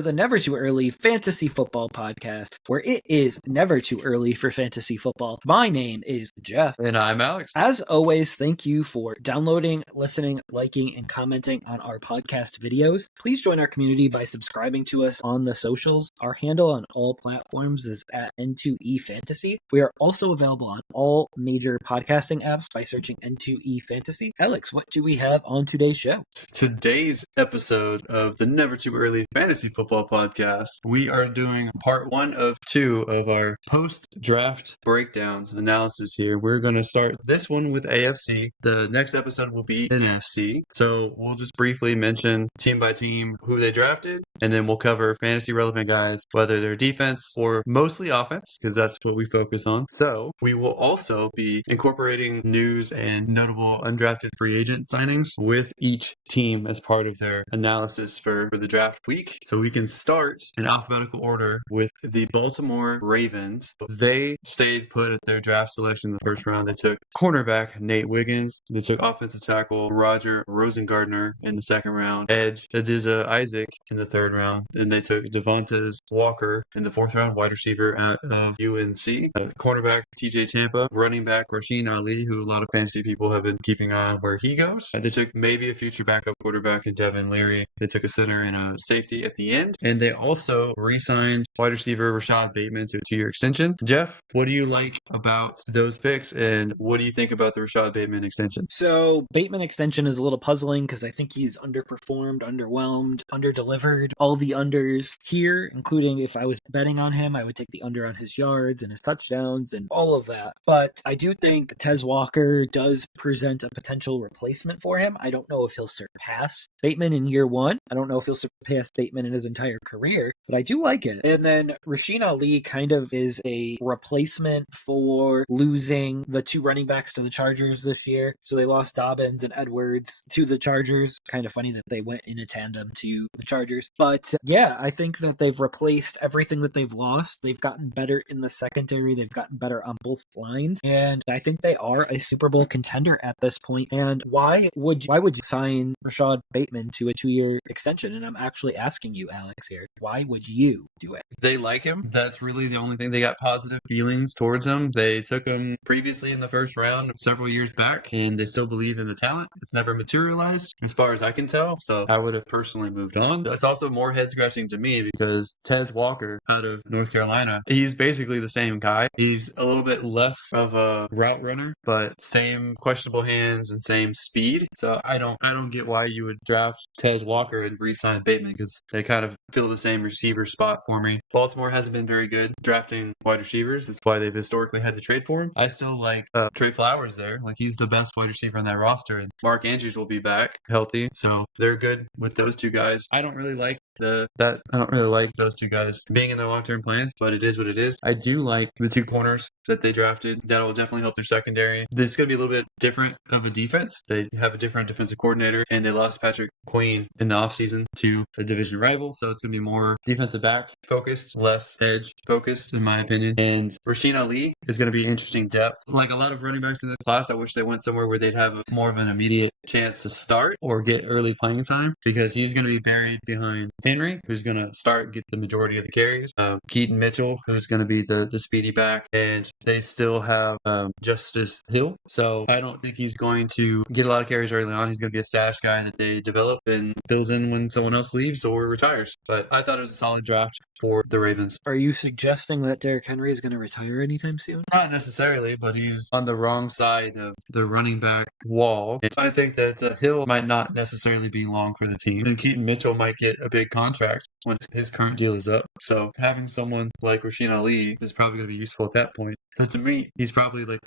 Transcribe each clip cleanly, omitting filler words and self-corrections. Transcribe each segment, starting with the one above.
to the Never Too Early Fantasy Football Podcast, where it is never too early for fantasy football. My name is Jeff. And I'm Alex. As always, thank you for downloading, listening, liking, and commenting on our podcast videos. Please join our community by subscribing to us on the socials. Our handle on all platforms is at N2E Fantasy. We are also available on all major podcasting apps by searching N2E Fantasy. Alex, what do we have on today's show? Today's episode of the Never Too Early Fantasy Football Podcast, we are doing part 1 of 2 of our post-draft breakdowns and analysis here. We're going to start this one with AFC. The next episode will be NFC. So we'll just briefly mention team by team who they drafted, and then we'll cover fantasy relevant guys, whether they're defense or mostly offense, because that's what we focus on. So we will also be incorporating news and notable undrafted free agent signings with each team as part of their analysis for the draft week. So we can start in alphabetical order with the Baltimore Ravens. They stayed put at their draft selection in the first round. They took cornerback Nate Wiggins. They took offensive tackle Roger Rosengartner in the second round, edge Adiza Isaac in the third round. Then they took Devontae Walker in the fourth round, wide receiver out of UNC. Cornerback TJ Tampa, running back Rasheen Ali, who a lot of fantasy people have been keeping an eye on where he goes. They took maybe a future backup quarterback in Devin Leary. They took a center and a safety at the end. And they also re-signed wide receiver Rashad Bateman to a 2-year extension. Jeff, what do you like about those picks, and what do you think about the Rashad Bateman extension? So Bateman extension is a little puzzling because I think he's underperformed, underwhelmed, underdelivered, all the unders here, including if I was betting on him, I would take the under on his yards and his touchdowns and all of that. But I do think Tez Walker does present a potential replacement for him. I don't know if he'll surpass Bateman in year one. I don't know if he'll surpass Bateman in his entire career, but I do like it. And then Rasheen Ali kind of is a replacement for losing the 2 running backs to the Chargers this year. So they lost Dobbins and Edwards to the Chargers. Kind of funny that they went in a tandem to the Chargers. But yeah, I think that they've replaced everything that they've lost. They've gotten better in the secondary. They've gotten better on both lines. And I think they are a Super Bowl contender at this point. And why would you sign Rashad Bateman to a 2-year extension? And I'm actually asking you, Alex, here. Why would you do it? They like him. That's really the only thing. They got positive feelings towards him. They took him previously in the first round several years back, and they still believe in the talent. It's never materialized, as far as I can tell. So I would have personally moved on. It's also more head scratching to me because Tez Walker out of North Carolina, he's basically the same guy. He's a little bit less of a route runner, but same questionable hands and same speed. So I don't get why you would draft Tez Walker and re-sign Bateman, because they kind of fill the same receiver spot for me. Baltimore hasn't been very good drafting wide receivers. That's why they've historically had to trade for him. I still like Trey Flowers there. Like, he's the best wide receiver on that roster, and Mark Andrews will be back healthy. So they're good with those two guys. I don't really like those two guys being in their long-term plans, but it is what it is. I do like the 2 corners that they drafted. That will definitely help their secondary. It's going to be a little bit different of a defense. They have a different defensive coordinator, and they lost Patrick Queen in the offseason to a division rival. So it's going to be more defensive back focused, less edge focused, in my opinion. And Rasheen Ali is going to be interesting depth. Like a lot of running backs in this class, I wish they went somewhere where they'd have more of an immediate chance to start or get early playing time, because he's going to be buried behind Henry, who's going to start, get the majority of the carries. Keaton Mitchell, who's going to be the speedy back, and they still have Justice Hill. So I don't think he's going to get a lot of carries early on. He's going to be a stash guy that they develop and fills in when someone else leaves or retires. But I thought it was a solid draft for the Ravens. Are you suggesting that Derrick Henry is going to retire anytime soon? Not necessarily, but he's on the wrong side of the running back wall. And I think that Hill might not necessarily be long for the team, and Keaton Mitchell might get a big contract once his current deal is up. So having someone like Rasheen Ali is probably going to be useful at that point. But to me, he's probably like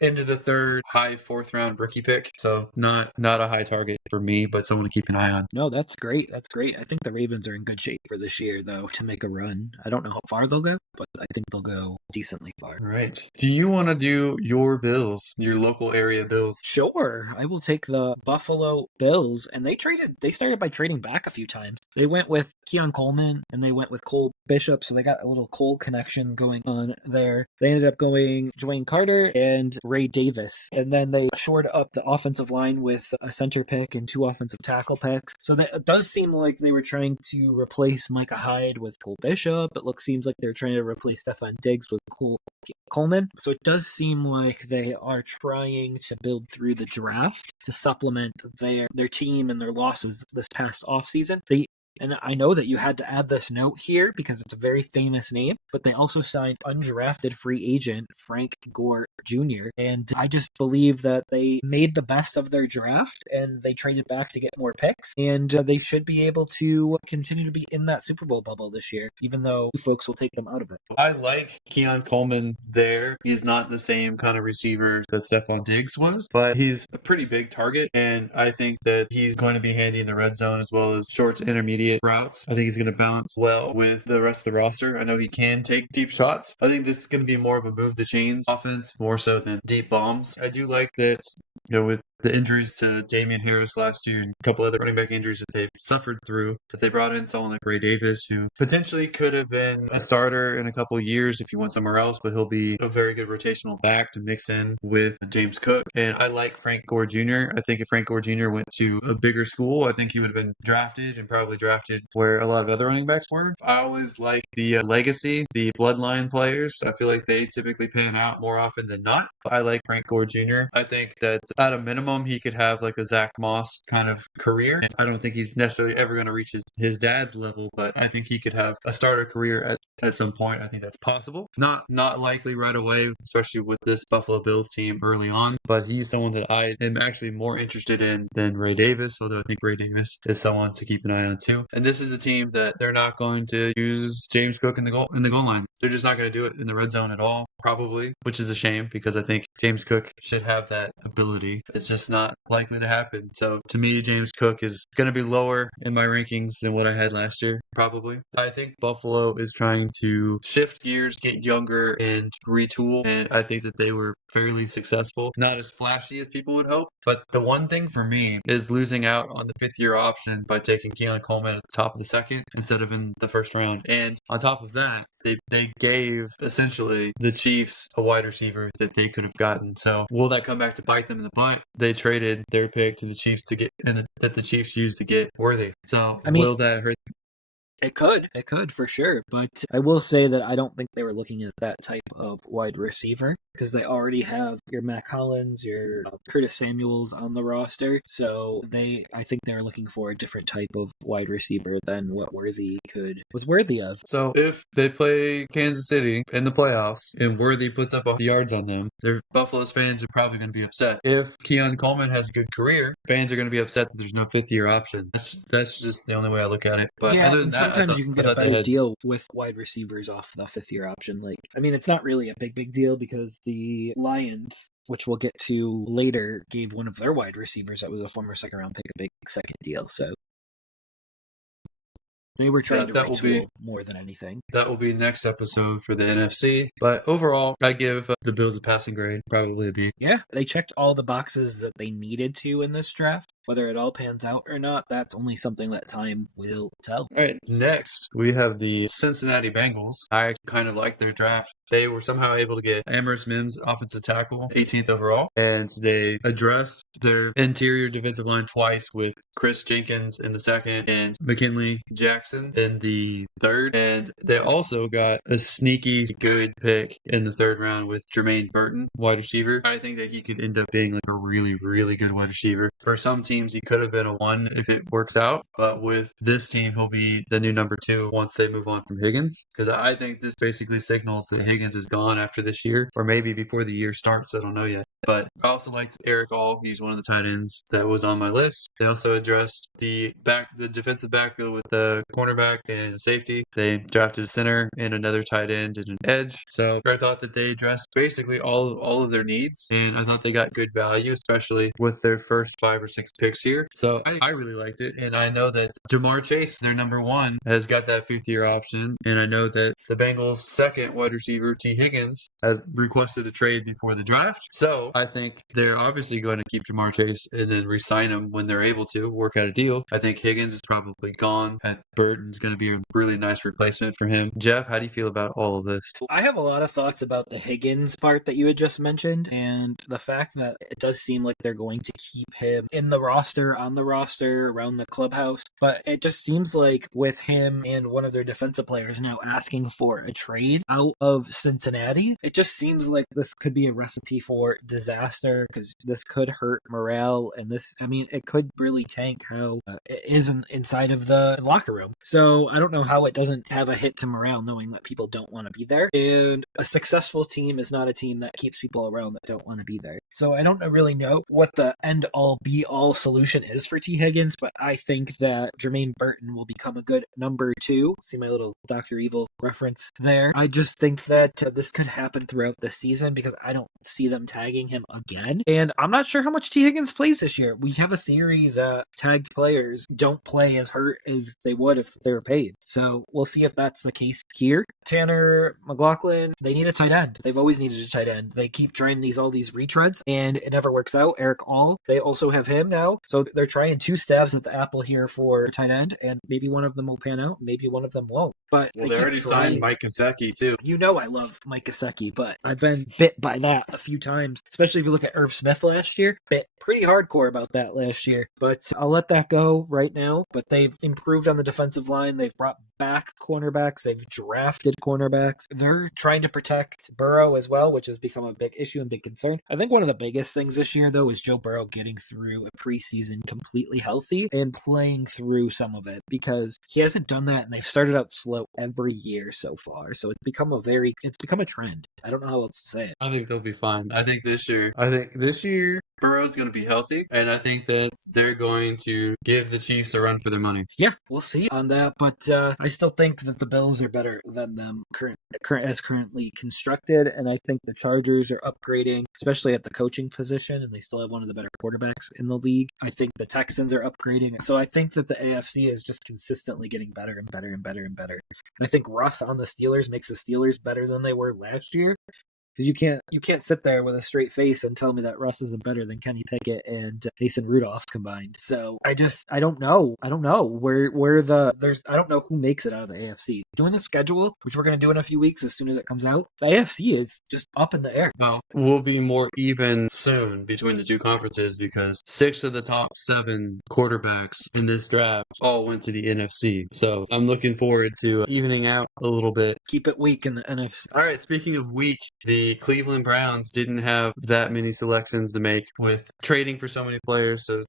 into the third, high 4th round rookie pick. So not a high target for me, but someone to keep an eye on. No, that's great. That's great. I think the Ravens are in good shape for this year, though, to make a run. I don't know how far they'll go, but I think they'll go decently far. Right. Do you want to do your Bills, your local area Bills? Sure. I will take the Buffalo Bills, and they started by trading back a few times. They went with Keon Coleman, and they went with Cole Bishop, so they got a little Cole connection going on there. They ended up going Dwayne Carter and Ray Davis. And then they shored up the offensive line with a center pick and 2 offensive tackle picks. So that it does seem like they were trying to replace Micah Hyde with Cole Bishop. Seems like they're trying to replace Stephon Diggs with Coleman. So it does seem like they are trying to build through the draft to supplement their team and their losses this past offseason. And I know that you had to add this note here because it's a very famous name, but they also signed undrafted free agent Frank Gore Jr. And I just believe that they made the best of their draft and they traded back to get more picks. And they should be able to continue to be in that Super Bowl bubble this year, even though folks will take them out of it. I like Keon Coleman there. He's not the same kind of receiver that Stephon Diggs was, but he's a pretty big target. And I think that he's going to be handy in the red zone as well as short to intermediate routes. I think he's going to balance well with the rest of the roster. I know he can take deep shots. I think this is going to be more of a move the chains offense, more so than deep bombs. I do like that, with the injuries to Damian Harris last year and a couple other running back injuries that they've suffered through, that they brought in someone like Ray Davis, who potentially could have been a starter in a couple of years if he went somewhere else, but he'll be a very good rotational back to mix in with James Cook. And I like Frank Gore Jr. I think if Frank Gore Jr. went to a bigger school, I think he would have been drafted and probably drafted where a lot of other running backs were. I always like the legacy, the bloodline players. I feel like they typically pan out more often than not. I like Frank Gore Jr. I think that at a minimum, he could have like a Zach Moss kind of career. And I don't think he's necessarily ever going to reach his dad's level, but I think he could have a starter career at some point. I think that's possible. Not likely right away, especially with this Buffalo Bills team early on, but he's someone that I am actually more interested in than Ray Davis, although I think Ray Davis is someone to keep an eye on too. And this is a team that they're not going to use James Cook in the goal line. They're just not going to do it in the red zone at all, probably, which is a shame because I think James Cook should have that ability. It's just not likely to happen. So to me, James Cook is going to be lower in my rankings than what I had last year, probably. I think Buffalo is trying to shift gears, get younger, and retool. And I think that they were fairly successful. Not as flashy as people would hope. But the one thing for me is losing out on the 5th-year option by taking Keon Coleman at the top of the second instead of in the first round. And on top of that, they gave essentially the Chiefs a wide receiver that they could have gotten. So will that come back to bite them in the butt? They traded their pick to the Chiefs to get, and that the Chiefs used to get Worthy. So will that hurt? It could for sure, but I will say that I don't think they were looking at that type of wide receiver because they already have your Mac Hollins, your Curtis Samuels on the roster. So I think they're looking for a different type of wide receiver than what Worthy was worthy of. So if they play Kansas City in the playoffs and Worthy puts up the yards on them, their Buffalo's fans are probably going to be upset. If Keon Coleman has a good career, fans are going to be upset that there's no 5th-year option. That's just the only way I look at it. But yeah, other than that, sometimes you can get a better deal with wide receivers off the 5th-year option. It's not really a big deal because the Lions, which we'll get to later, gave one of their wide receivers that was a former second-round pick a big second deal. So they were trying to retool more than anything. That will be next episode for the NFC. But overall, I give the Bills a passing grade, probably a B. Yeah, they checked all the boxes that they needed to in this draft. Whether it all pans out or not, that's only something that time will tell. All right, next we have the Cincinnati Bengals. I kind of like their draft. They were somehow able to get Amherst Mims, offensive tackle, 18th overall, and they addressed their interior defensive line twice with Chris Jenkins in the second and McKinley Jackson in the third. And they also got a sneaky good pick in the 3rd round with Jermaine Burton, wide receiver. I think that he could end up being like a really, really good wide receiver. For some teams, he could have been a 1 if it works out, but with this team, he'll be the new number 2 once they move on from Higgins. Because I think this basically signals that Higgins is gone after this year, or maybe before the year starts. I don't know yet. But I also liked Eric All. He's one of the tight ends that was on my list. They also addressed the defensive backfield with the cornerback and safety. They drafted a center and another tight end and an edge. So I thought that they addressed basically all of their needs, and I thought they got good value, especially with their first 5 or 6 picks here. So I really liked it, and I know that Jamar Chase, their number 1, has got that 5th-year option, and I know that the Bengals' second wide receiver, T. Higgins, has requested a trade before the draft. So I think they're obviously going to keep Jamar Chase and then re-sign him when they're able to work out a deal. I think Higgins is probably gone. Burton's going to be a really nice replacement for him. Jeff, how do you feel about all of this? I have a lot of thoughts about the Higgins part that you had just mentioned, and the fact that it does seem like they're going to keep him in the roster, on the roster, around the clubhouse. But it just seems like with him and one of their defensive players now asking for a trade out of Cincinnati, it just seems like this could be a recipe for disaster because this could hurt morale. And this, I mean, it could really tank how it is inside of the locker room. So I don't know how it doesn't have a hit to morale knowing that people don't want to be there. And a successful team is not a team that keeps people around that don't want to be there. So I don't really know what the end-all be-all solution is for T. Higgins, but I think that Jermaine Burton will become a good number 2. See my little Dr. Evil reference there. I just think that this could happen throughout the season because I don't see them tagging him again. And I'm not sure how much T. Higgins plays this year. We have a theory that tagged players don't play as hurt as they would if they were paid. So we'll see if that's the case here. Tanner McLaughlin, they need a tight end. They've always needed a tight end. They keep trying all these retreads and it never works out. Eric All, they also have him now. So they're trying 2 stabs at the apple here for tight end, and maybe one of them will pan out, maybe one of them won't. But they already signed Mike Gesicki too. You know I love Mike Gesicki, but I've been bit by that a few times, especially if you look at Irv Smith last year. Bit pretty hardcore about that last year, but I'll let that go right now. But they've improved on the defensive line. They've brought back cornerbacks. They've drafted cornerbacks. They're trying to protect Burrow as well, which has become a big issue and big concern. I think one of the biggest things this year, though, is Joe Burrow getting through a preseason completely healthy and playing through some of it because he hasn't done that, and they've started out slow every year so far. So it's become a trend. I don't know how else to say it. I think they'll be fine. I think this year Burrow's going to be healthy, and I think that they're going to give the Chiefs a run for their money. Yeah, we'll see on that, but I still think that the Bills are better than them currently constructed, and I think the Chargers are upgrading, especially at the coaching position, and they still have one of the better quarterbacks in the league. I think the Texans are upgrading, so I think that the AFC is just consistently getting better and better and better and better. And I think Russ on the Steelers makes the Steelers better than they were last year. Because you can't sit there with a straight face and tell me that Russ isn't better than Kenny Pickett and Mason Rudolph combined. So I don't know. I don't know I don't know who makes it out of the AFC. Doing the schedule, which we're going to do in a few weeks as soon as it comes out, the AFC is just up in the air. Well, we'll be more even soon between the two conferences because 6 of the top 7 quarterbacks in this draft all went to the NFC. So I'm looking forward to evening out a little bit. Keep it weak in the NFC. All right, speaking of weak, the Cleveland Browns didn't have that many selections to make with trading for so many players. So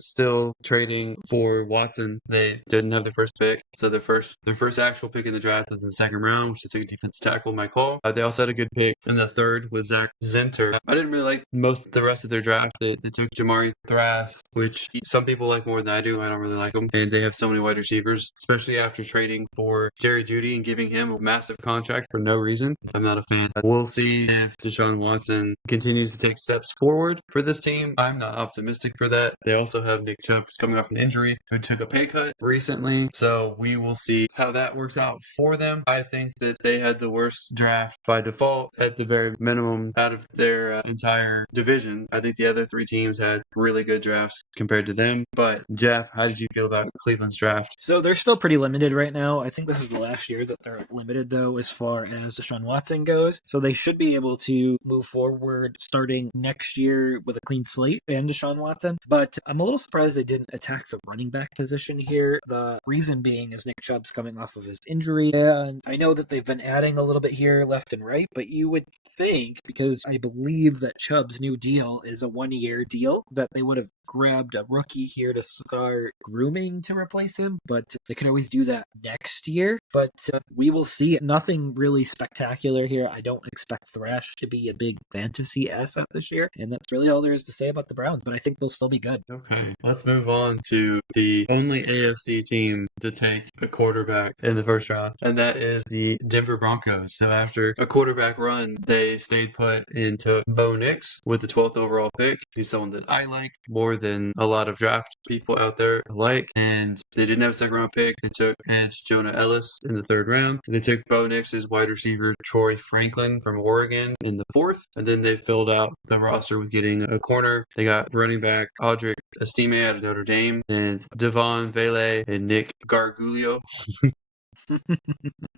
still trading for Watson. They didn't have their first pick. So their first actual pick in the draft was in the second round, which they took a defensive tackle, Mike Hall. They also had a good pick. And the third was Zach Zinter. I didn't really like most of the rest of their draft. They took Jamari Thrash, which some people like more than I do. I don't really like him. And they have so many wide receivers, especially after trading for Jerry Jeudy and giving him a massive contract for no reason. I'm not a fan. We'll see if Deshaun Watson continues to take steps forward for this team. I'm not optimistic for that. They also have Nick Chubb who's coming off an injury who took a pay cut recently. So we will see how that works out for them. I think that they had the worst draft by default at the very minimum out of their entire division. I think the other 3 teams had really good drafts compared to them. But Jeff, how did you feel about Cleveland's draft? So they're still pretty limited right now. I think this is the last year that they're limited though as far as Deshaun Watson goes. So they should be able to move forward starting next year with a clean slate and Deshaun Watson. But I'm a little surprised they didn't attack the running back position here. The reason being is Nick Chubb's coming off of his injury. And I know that they've been adding a little bit here left and right, but you would think, because I believe that Chubb's new deal is a 1-year deal, that they would have grabbed a rookie here to start grooming to replace him, but they could always do that next year. But we will see. Nothing really spectacular here. I don't expect Thrash to be a big fantasy asset this year, and that's really all there is to say about the Browns, but I think they'll still be good. Okay, let's move on to the only AFC team to take a quarterback in the first round, and that is the Denver Broncos. So after a quarterback run, they stayed put and took Bo Nix with the 12th overall pick. He's someone that I like more more than a lot of draft people out there like. And they didn't have a second round pick. They took edge Jonah Ellis in the third round. They took Bo Nix's wide receiver Troy Franklin from Oregon in the fourth. And then they filled out the roster with getting a corner. They got running back Audric Estime out of Notre Dame and Devon Vele and Nick Gargulio,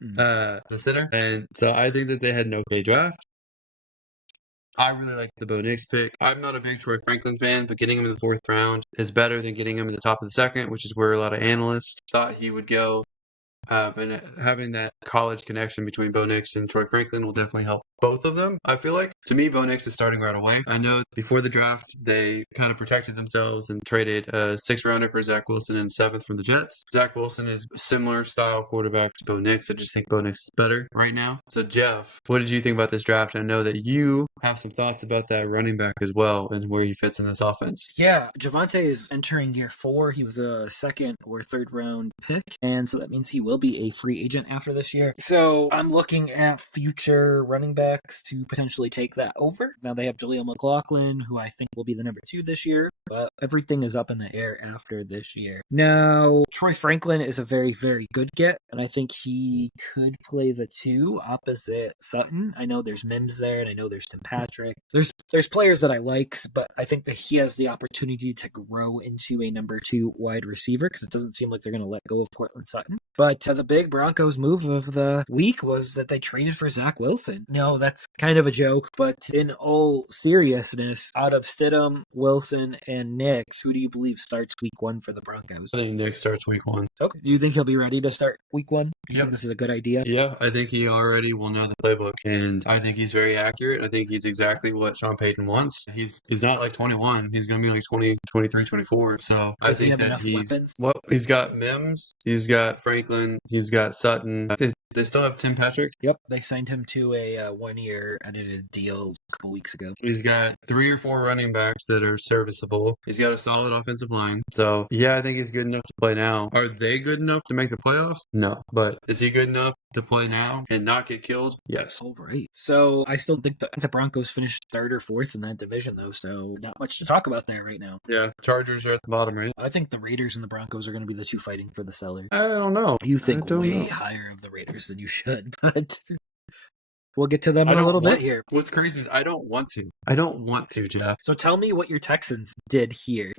the center. And so I think that they had an okay draft. I really like the Bo Nix pick. I'm not a big Troy Franklin fan, but getting him in the fourth round is better than getting him in the top of the second, which is where a lot of analysts thought he would go. And having that college connection between Bo Nix and Troy Franklin will definitely help both of them. I feel like, to me, Bo Nix is starting right away. I know before the draft, they kind of protected themselves and traded a 6th-rounder for Zach Wilson and 7th from the Jets. Zach Wilson is a similar style quarterback to Bo Nix. I just think Bo Nix is better right now. So, Jeff, what did you think about this draft? I know that you have some thoughts about that running back as well and where he fits in this offense. Yeah, Javonte is entering year 4. He was a 2nd or 3rd round pick, and so that means he will be a free agent after this year. So I'm looking at future running backs to potentially take that over. Now they have Jaleel McLaughlin, who I think will be the number 2 this year, but everything is up in the air after this year. Now, Troy Franklin is a very, very good get, and I think he could play the 2 opposite Sutton. I know there's Mims there, and I know there's Tim Patrick. There's players that I like, but I think that he has the opportunity to grow into a number 2 wide receiver because it doesn't seem like they're going to let go of Cortland Sutton. But the big Broncos move of the week was that they traded for Zach Wilson. No, that's kind of a joke, but in all seriousness, out of Stidham, Wilson, and Nix, who do you believe starts week 1 for the Broncos? I think Nick starts week 1. Okay. Do you think he'll be ready to start week 1? Do you Yep. think this is a good idea? Yeah, I think he already will know the playbook, and I think he's very accurate. I think he's exactly what Sean Payton wants. He's not like 21. He's going to be like 20, 23, 24. So Does I he think have that enough weapons? well, he's got Mims, he's got Franklin, he's got Sutton. They still have Tim Patrick. Yep, they signed him to a 1-year edited deal a couple weeks ago. He's got 3 or 4 running backs that are serviceable. He's got a solid offensive line. So, yeah, I think he's good enough to play now. Are they good enough to make the playoffs? No. But is he good enough to play now and not get killed? Yes. All right. So I still think the Broncos finished 3rd or 4th in that division, though, so not much to talk about there right now. Yeah, Chargers are at the bottom, right? I think the Raiders and the Broncos are going to be the 2 fighting for the cellar. I don't know. You think way higher of the Raiders than you should, but we'll get to them in a little bit here. What's crazy is I don't want to. I don't want to, Jeff. So tell me what your Texans did here.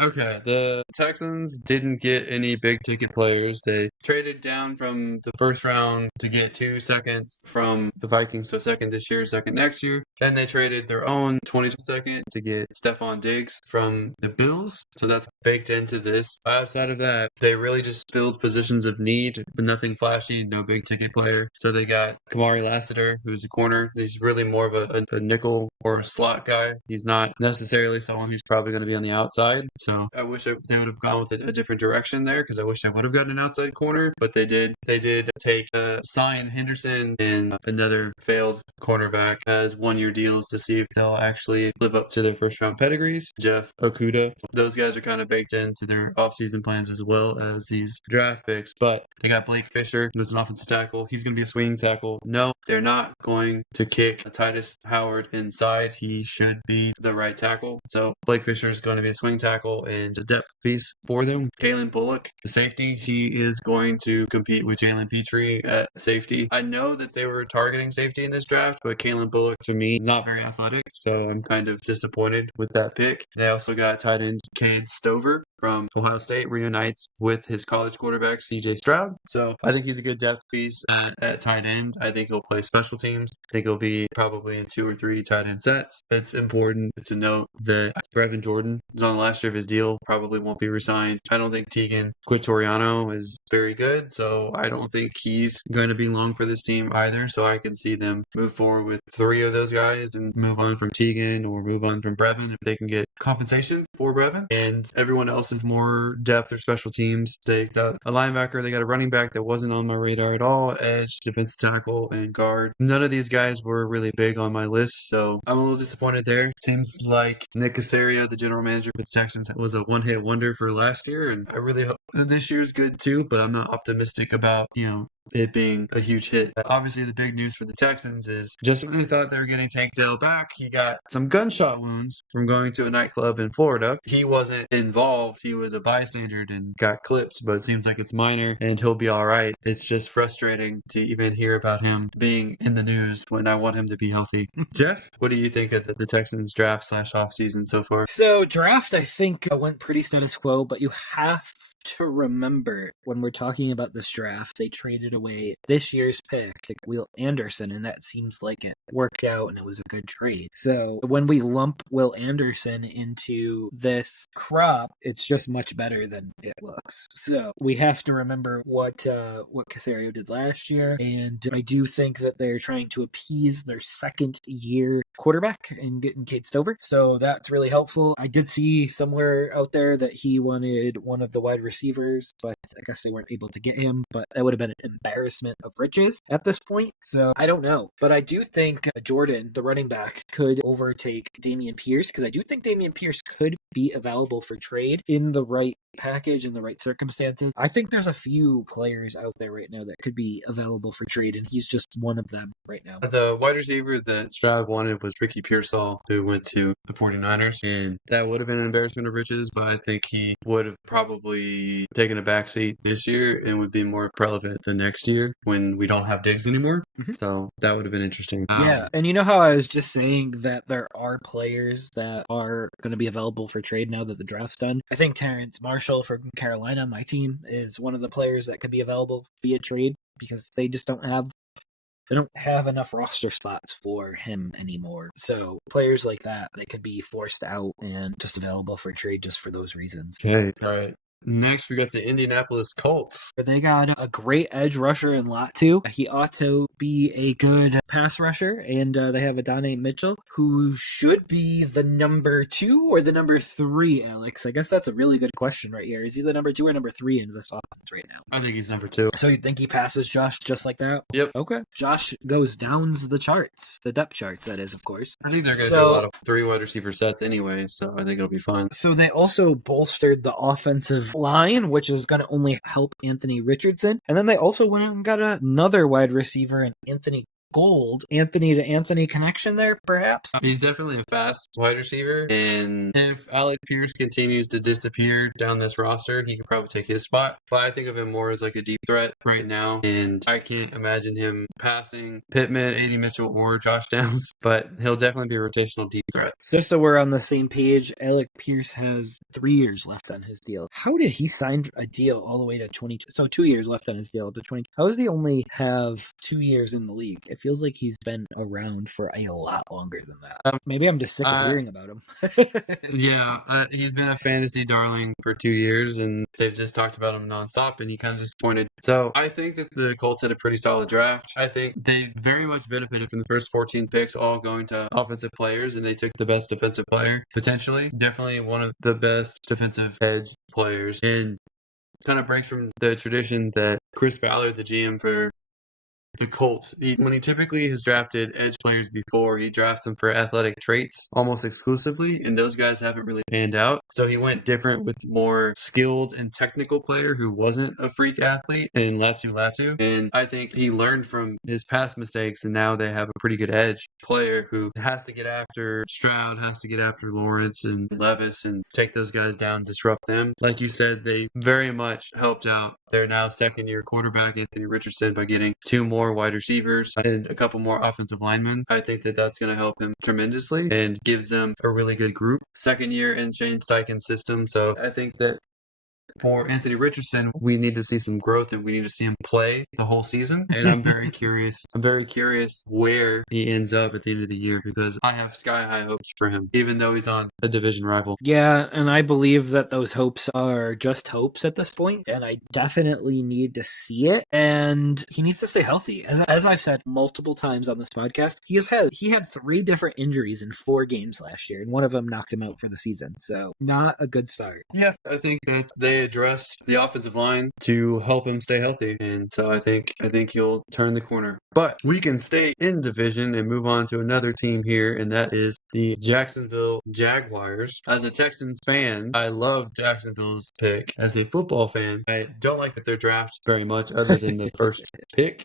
Okay, the Texans didn't get any big ticket players. They traded down from the first round to get 2 seconds from the Vikings, so 2nd this year, 2nd next year. Then they traded their own 22nd to get Stephon Diggs from the Bills, so that's baked into this. Outside of that, they really just filled positions of need, but nothing flashy, no big ticket player. So they got Kamari Lassiter, who's a corner. He's really more of a nickel or a slot guy. He's not necessarily someone who's probably going to be on the outside. So I wish they would have gone with a different direction there because I wish I would have gotten an outside corner, but they did. They did take Zion Henderson and another failed cornerback as 1-year deals to see if they'll actually live up to their first round pedigrees. Jeff Okudah. Those guys are kind of baked into their offseason plans as well as these draft picks, but they got Blake Fisher, who's an offensive tackle. He's going to be a swing tackle. No, they're not going to kick Titus Howard inside. He should be the right tackle. So Blake Fisher is going to be a swing tackle and a depth piece for them. Kalen Bullock, the safety, he is going to compete with Jalen Petrie at safety. I know that they were targeting safety in this draft, but Kalen Bullock, to me, not very athletic, so I'm kind of disappointed with that pick. They also got tight end Cade Stover from Ohio State, reunites with his college quarterback, CJ Stroud. So I think he's a good depth piece at tight end. I think he'll play special teams. I think he'll be probably in 2 or 3 tight end sets. It's important to note that Brevin Jordan is on the last year of his deal, probably won't be resigned. I don't think Tegan Quitoriano is very good, so I don't think he's going to be long for this team either. So I can see them move forward with 3 of those guys and move on from Tegan or move on from Brevin if they can get compensation for Brevin. And everyone else is more depth or special teams. They got a linebacker, they got a running back that wasn't on my radar at all, edge, defensive tackle, and guard. None of these guys were really big on my list, so I'm a little disappointed there. Seems like Nick Caserio, the general manager with the Texans, was a one-hit wonder for last year, and I really hope this year's good too, but I'm not optimistic about, it being a huge hit. Obviously, the big news for the Texans is just when they thought they were getting Tank Dell back, he got some gunshot wounds from going to a nightclub in Florida. He wasn't involved. He was a bystander and got clipped, but it seems like it's minor and he'll be all right. It's just frustrating to even hear about him being in the news when I want him to be healthy. Jeff, what do you think of the Texans draft / offseason so far? So draft, I think, went pretty status quo, but you have to remember when we're talking about this draft, they traded away this year's pick to Will Anderson, and that seems like it worked out and it was a good trade. So when we lump Will Anderson into this crop, it's just much better than it looks. So we have to remember what Casario did last year, and I do think that they're trying to appease their second year quarterback and getting Kate Stover. So that's really helpful. I did see somewhere out there that he wanted one of the wide receivers, but I guess they weren't able to get him. But that would have been an embarrassment of riches at this point. So I don't know. But I do think Jordan, the running back, could overtake Dameon Pierce, because I do think Dameon Pierce could be available for trade in the right package in the right circumstances. I think there's a few players out there right now that could be available for trade, and he's just one of them right now. The wide receiver that Stroud wanted was Ricky Pearsall, who went to the 49ers, and that would have been an embarrassment of riches, but I think he would have probably taken a backseat this year and would be more relevant the next year when we don't have Diggs anymore. Mm-hmm. So that would have been interesting. Yeah, and you know how I was just saying that there are players that are going to be available for trade now that the draft's done? I think Terrence Marshall from Carolina, my team, is one of the players that could be available via trade because they just don't have enough roster spots for him anymore. So players like that, they could be forced out and just available for trade just for those reasons. Okay. All right. Next, we got the Indianapolis Colts. They got a great edge rusher in Latu. He ought to be a good pass rusher, and they have Adonai Mitchell, who should be the number 2 or the number 3, Alex. I guess that's a really good question right here. Is he the number 2 or number 3 in this offense right now? I think he's number 2. So you think he passes Josh just like that? Yep. Okay. Josh goes downs the charts, the depth charts, that is, of course. I think they're going to do a lot of 3 wide receiver sets anyway, so I think it'll be fun. So they also bolstered the offensive line, which is going to only help Anthony Richardson. And then they also went out and got another wide receiver in Anthony Gold. Anthony to Anthony connection there, perhaps? He's definitely a fast wide receiver, and if Alec Pierce continues to disappear down this roster, he could probably take his spot. But I think of him more as like a deep threat right now, and I can't imagine him passing Pittman, A.D. Mitchell, or Josh Downs, but he'll definitely be a rotational deep threat. Just so we're on the same page, Alec Pierce has 3 years left on his deal. How did he sign a deal all the way to 20? So 2 years left on his deal to 20. How does he only have 2 years in the league? It feels like he's been around for a lot longer than that. Maybe I'm just sick of hearing about him. Yeah, he's been a fantasy darling for 2 years, and they've just talked about him nonstop, and he kind of disappointed. So I think that the Colts had a pretty solid draft. I think they very much benefited from the first 14 picks all going to offensive players, and they took the best defensive player, potentially. Definitely one of the best defensive edge players, and kind of breaks from the tradition that Chris Ballard, the GM for the Colts, when he typically has drafted edge players before, he drafts them for athletic traits almost exclusively, and those guys haven't really panned out. So he went different with more skilled and technical player who wasn't a freak athlete in Latu. And I think he learned from his past mistakes, and now they have a pretty good edge player who has to get after Stroud, has to get after Lawrence and Levis and take those guys down, disrupt them. Like you said, they very much helped out their now second-year quarterback, Anthony Richardson, by getting 2 more wide receivers and a couple more offensive linemen. I think that that's going to help him tremendously and gives them a really good group. Second year in Shane Steichen's system. So I think that for Anthony Richardson, we need to see some growth and we need to see him play the whole season. And I'm very curious. I'm very curious where he ends up at the end of the year because I have sky high hopes for him, even though he's on a division rival. Yeah, and I believe that those hopes are just hopes at this point, and I definitely need to see it. And he needs to stay healthy. As I've said multiple times on this podcast, he had 3 different injuries in 4 games last year, and one of them knocked him out for the season. So not a good start. Yeah, I think that they addressed the offensive line to help him stay healthy. And so I think he'll turn the corner. But we can stay in division and move on to another team here, and that is the Jacksonville Jaguars. As a Texans fan, I love Jacksonville's pick. As a football fan, I don't like that their draft very much other than the first pick.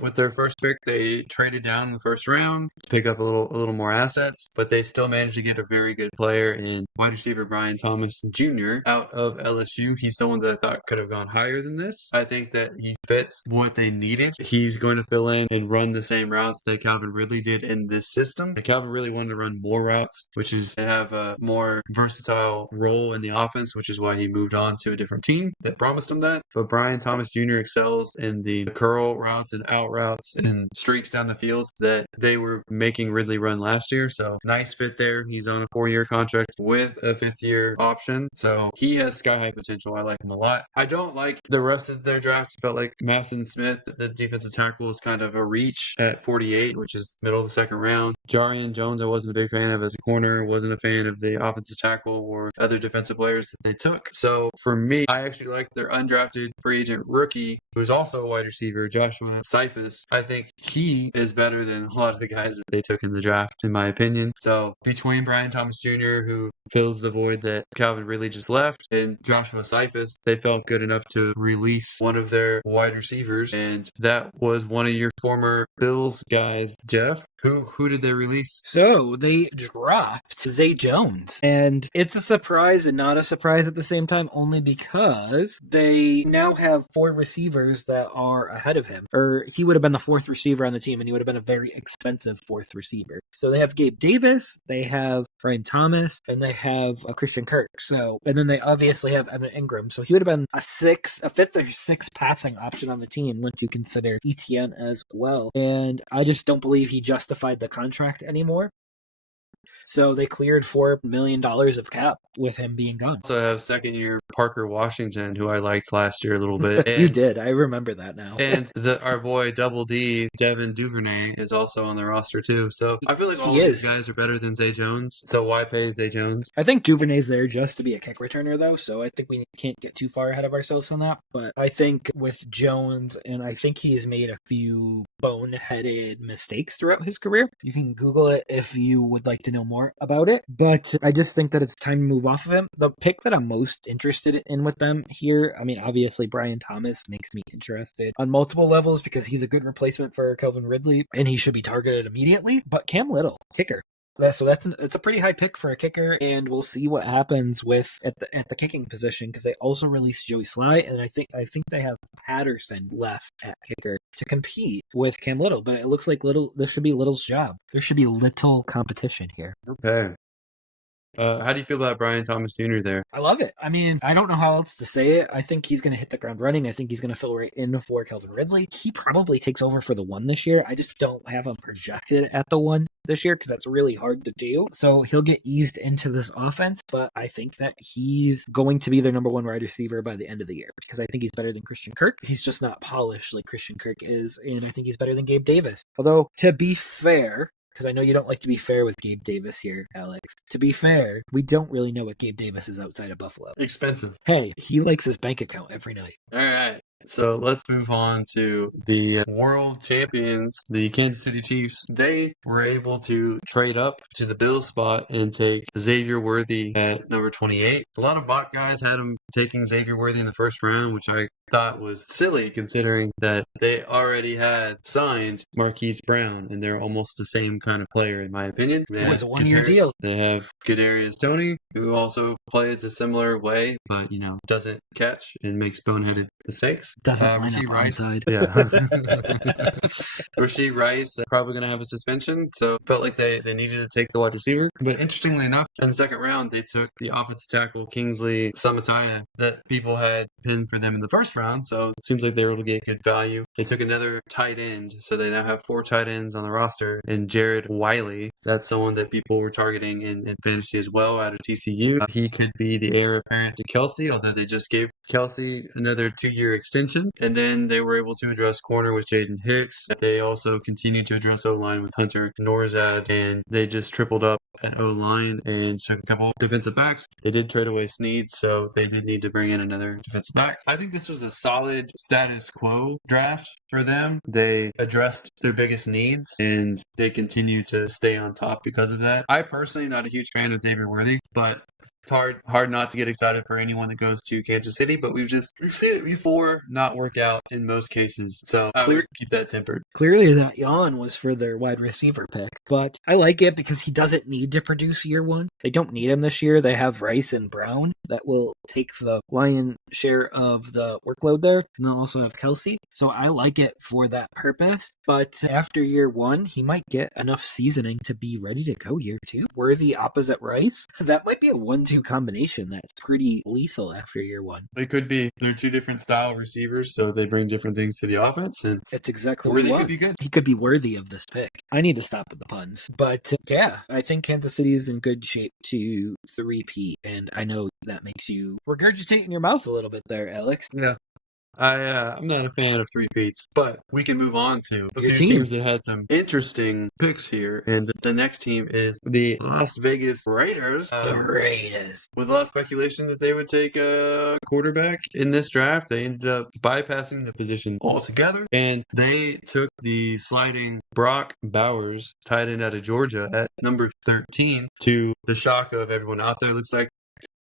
With their first pick, they traded down in the first round to pick up a little more assets, but they still managed to get a very good player in wide receiver Brian Thomas Jr. out of LSU. He's someone that I thought could have gone higher than this. I think that he fits what they needed. He's going to fill in and run the same routes that Calvin Ridley did in this system. And Calvin really wanted to run more routes, which is to have a more versatile role in the offense, which is why he moved on to a different team that promised him that. But Brian Thomas Jr. excels in the curl routes and out routes and streaks down the field that they were making Ridley run last year. So nice fit there. He's on a 4-year contract with a 5th-year option. So he has sky-high potential. I like him a lot. I don't like the rest of their draft. Felt like Masson Smith, the defensive tackle, is kind of a reach at 48, which is middle of the second round. Jarian Jones, I wasn't a big fan of as a corner. Wasn't a fan of the offensive tackle or other defensive players that they took. So for me, I actually like their undrafted free agent rookie, who's also a wide receiver, Joshua Cephas. I think he is better than a lot of the guys that they took in the draft, in my opinion. So between Brian Thomas Jr., who fills the void that Calvin Ridley just left, and Joshua Cephas, they felt good enough to release one of their wide receivers, and that was one of your former Bills guys, Jeff. Who did they release? So they dropped Zay Jones. And it's a surprise and not a surprise at the same time, only because they now have 4 receivers that are ahead of him. Or he would have been the 4th receiver on the team, and he would have been a very expensive 4th receiver. So they have Gabe Davis, they have Brian Thomas, and they have Christian Kirk. So, and then they obviously have Evan Ingram. So he would have been a 5th or 6th passing option on the team once you consider ETN as well. And I just don't believe he justified the contract anymore. So they cleared $4 million of cap with him being gone. Also have 2nd-year Parker Washington, who I liked last year a little bit. You did. I remember that now. And our boy Double D, Devin Duvernay, is also on the roster too. So I feel like all of these guys are better than Zay Jones. So why pay Zay Jones? I think Duvernay's there just to be a kick returner, though. So I think we can't get too far ahead of ourselves on that. But I think with Jones, and I think he's made a few boneheaded mistakes throughout his career. You can Google it if you would like to know more about it. But I just think that it's time to move off of him. The pick that I'm most interested in with them here, I mean, obviously Brian Thomas makes me interested on multiple levels because he's a good replacement for Calvin Ridley and he should be targeted immediately. But Cam Little, kicker. So it's a pretty high pick for a kicker, and we'll see what happens with at the kicking position because they also released Joey Sly, and I think they have Patterson left at kicker to compete with Cam Little. But it looks like this should be Little's job. There should be little competition here. Okay. How do you feel about Brian Thomas Jr. there? I love it. I mean, I don't know how else to say it. I think he's going to hit the ground running. I think he's going to fill right in for Calvin Ridley. He probably takes over for the 1 this year. I just don't have him projected at the 1 this year because that's really hard to do. So he'll get eased into this offense, but I think that he's going to be their number 1 wide receiver by the end of the year because I think he's better than Christian Kirk. He's just not polished like Christian Kirk is, and I think he's better than Gabe Davis. Although, to be fair, because I know you don't like to be fair with Gabe Davis here, Alex. To be fair, we don't really know what Gabe Davis is outside of Buffalo. Expensive. Hey, he likes his bank account every night. All right. So let's move on to the world champions, the Kansas City Chiefs. They were able to trade up to the Bills spot and take Xavier Worthy at number 28. A lot of bot guys had him taking Xavier Worthy in the first round, which I thought was silly considering that they already had signed Marquise Brown, and they're almost the same kind of player in my opinion. It was a 1-year deal. They have Kadarius Toney, who also plays a similar way, but doesn't catch and makes boneheaded mistakes. Doesn't line Rasheed up Rice. onside. Yeah. Rasheed Rice probably going to have a suspension, so felt like they needed to take the wide receiver. But interestingly enough, in the second round, they took the offensive tackle Kingsley Samatia that people had pinned for them in the first round, so it seems like they were able to get good value. They took another tight end, so they now have 4 tight ends on the roster, and Jared Wiley, that's someone that people were targeting in fantasy as well out of TCU. He could be the heir apparent to Kelsey, although they just gave Kelsey another 2-year extension, and then they were able to address corner with Jaden Hicks. They also continued to address O-line with Hunter Norzad, and they just tripled up at O-line and took a couple defensive backs. They did trade away Snead, so they did need to bring in another defensive back. I think this was a solid status quo draft for them. They addressed their biggest needs, and they continue to stay on top because of that. I personally am not a huge fan of Xavier Worthy, but it's hard not to get excited for anyone that goes to Kansas City, but we've seen it before not work out in most cases. So I would keep that tempered. Clearly that yawn was for their wide receiver pick, but I like it because he doesn't need to produce year one. They don't need him this year. They have Rice and Brown that will take the lion share of the workload there, and they'll also have Kelsey. So I like it for that purpose, but after year one, he might get enough seasoning to be ready to go year two. Worthy opposite Rice, that might be a 1-2 combination that's pretty lethal after year one. It could be. They're two different style receivers, so they bring different things to the offense, and it's exactly Worthy what could be good. He could be worthy of this pick. I need to stop with the puns, but yeah, I think Kansas City is in good shape to three-peat, and I know that makes you regurgitate in your mouth a little bit there, Alex. Yeah. I'm not a fan of three-peats, but we can move on to a Your few team. teams that had some interesting picks here. And the next team is the Las Vegas Raiders. The Raiders. With a lot of speculation that they would take a quarterback in this draft, they ended up bypassing the position altogether, and they took the sliding Brock Bowers, tight end out of Georgia, at number 13, to the shock of everyone out there. Looks like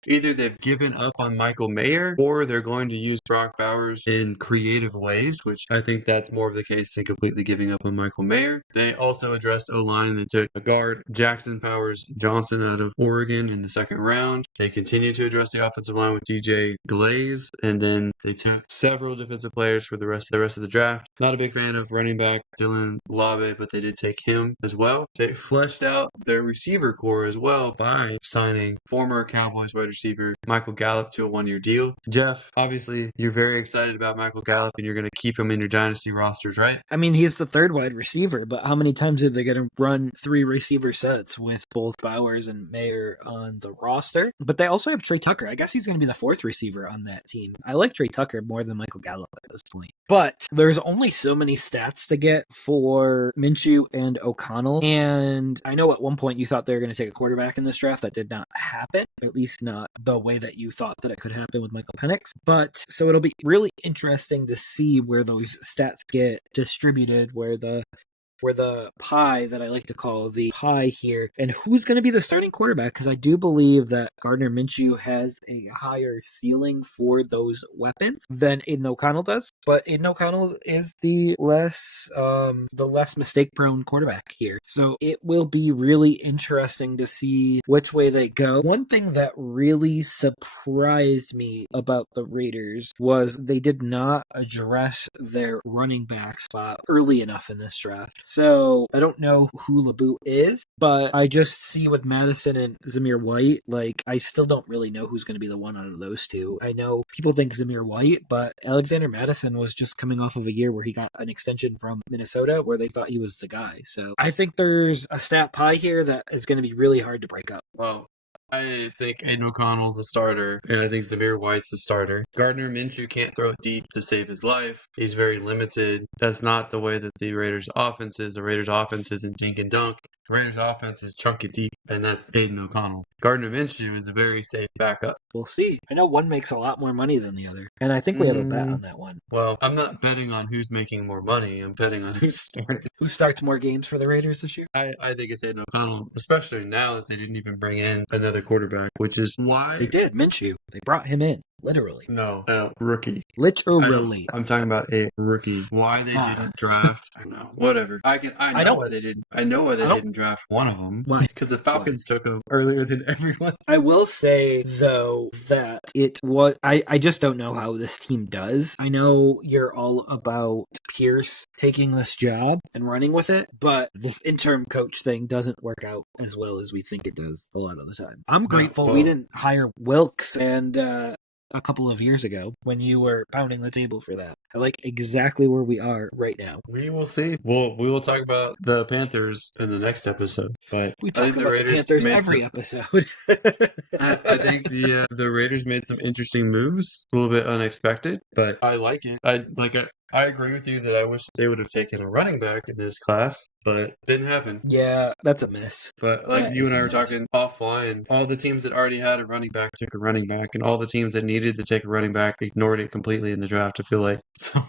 either they've given up on Michael Mayer or they're going to use Brock Bowers in creative ways, which I think that's more of the case than completely giving up on Michael Mayer. They also addressed O-line. They took a guard, Jackson Powers Johnson, out of Oregon in the second round. They continued to address the offensive line with DJ Glaze, and then they took several defensive players for the rest of the draft. Not a big fan of running back Dylan Labe, but they did take him as well. They fleshed out their receiver core as well by signing former Cowboys wide receiver Michael Gallup to a 1-year deal. Jeff, obviously you're very excited about Michael Gallup and you're going to keep him in your dynasty rosters, right? I mean, he's the third wide receiver, but how many times are they going to run 3 receiver sets with both Bowers and Mayer on the roster? But they also have Trey Tucker. I guess he's going to be the 4th receiver on that team. I like Trey Tucker more than Michael Gallup at this point. But there's only so many stats to get for Minshew and O'Connell. And I know at one point you thought they were going to take a quarterback in this draft. That did not happen, at least not the way that you thought that it could happen with Michael Penix. But so it'll be really interesting to see where those stats get distributed, where the pie that I like to call the pie here, and who's going to be the starting quarterback, because I do believe that Gardner Minshew has a higher ceiling for those weapons than Aiden O'Connell does, but Aiden O'Connell is the less mistake-prone quarterback here. So it will be really interesting to see which way they go. One thing that really surprised me about the Raiders was they did not address their running back spot early enough in this draft. So I don't know who LeBoot is, but I just see with Madison and Zamir White, like I still don't really know who's going to be the one out of those two. I know people think Zamir White, but Alexander Madison was just coming off of a year where he got an extension from Minnesota where they thought he was the guy. So I think there's a stat pie here that is going to be really hard to break up. Well, I think Aiden O'Connell's the starter, and I think Zamir White's the starter. Gardner Minshew can't throw it deep to save his life. He's very limited. That's not the way that the Raiders' offense is. The Raiders' offense isn't dink and dunk. The Raiders' offense is chunk it deep, and that's Aiden O'Connell. Gardner Minshew is a very safe backup. We'll see. I know one makes a lot more money than the other, and I think we have a bet on that one. Well, I'm not betting on who's making more money. I'm betting on who's starting. Who starts more games for the Raiders this year? I think it's Aiden O'Connell, especially now that they didn't even bring in another quarterback, which is why they did. Minshew. They brought him in. Literally. No, rookie. Literally. I'm talking about a rookie. Why they didn't draft? I don't know. Whatever. I know why they didn't. I know why they didn't draft one of them. Why? Because the Falcons took him earlier than everyone. I will say though that it was. I just don't know how this team does. I know you're all about Pierce taking this job and running with it, but this interim coach thing doesn't work out as well as we think it does a lot of the time. I'm grateful we didn't hire Wilkes and a couple of years ago when you were pounding the table for that. I like exactly where we are right now. We will see. We will talk about the Panthers in the next episode, but We I talk think the about the Raiders Panthers made some. every episode. I think the Raiders made some interesting moves, a little bit unexpected, but I like it. I agree with you that I wish they would have taken a running back in this class, but didn't happen. Yeah, that's a miss. But like That you is and a I were miss. talking offline, all the teams that already had a running back took a running back, and all the teams that needed to take a running back ignored it completely in the draft. I feel like so.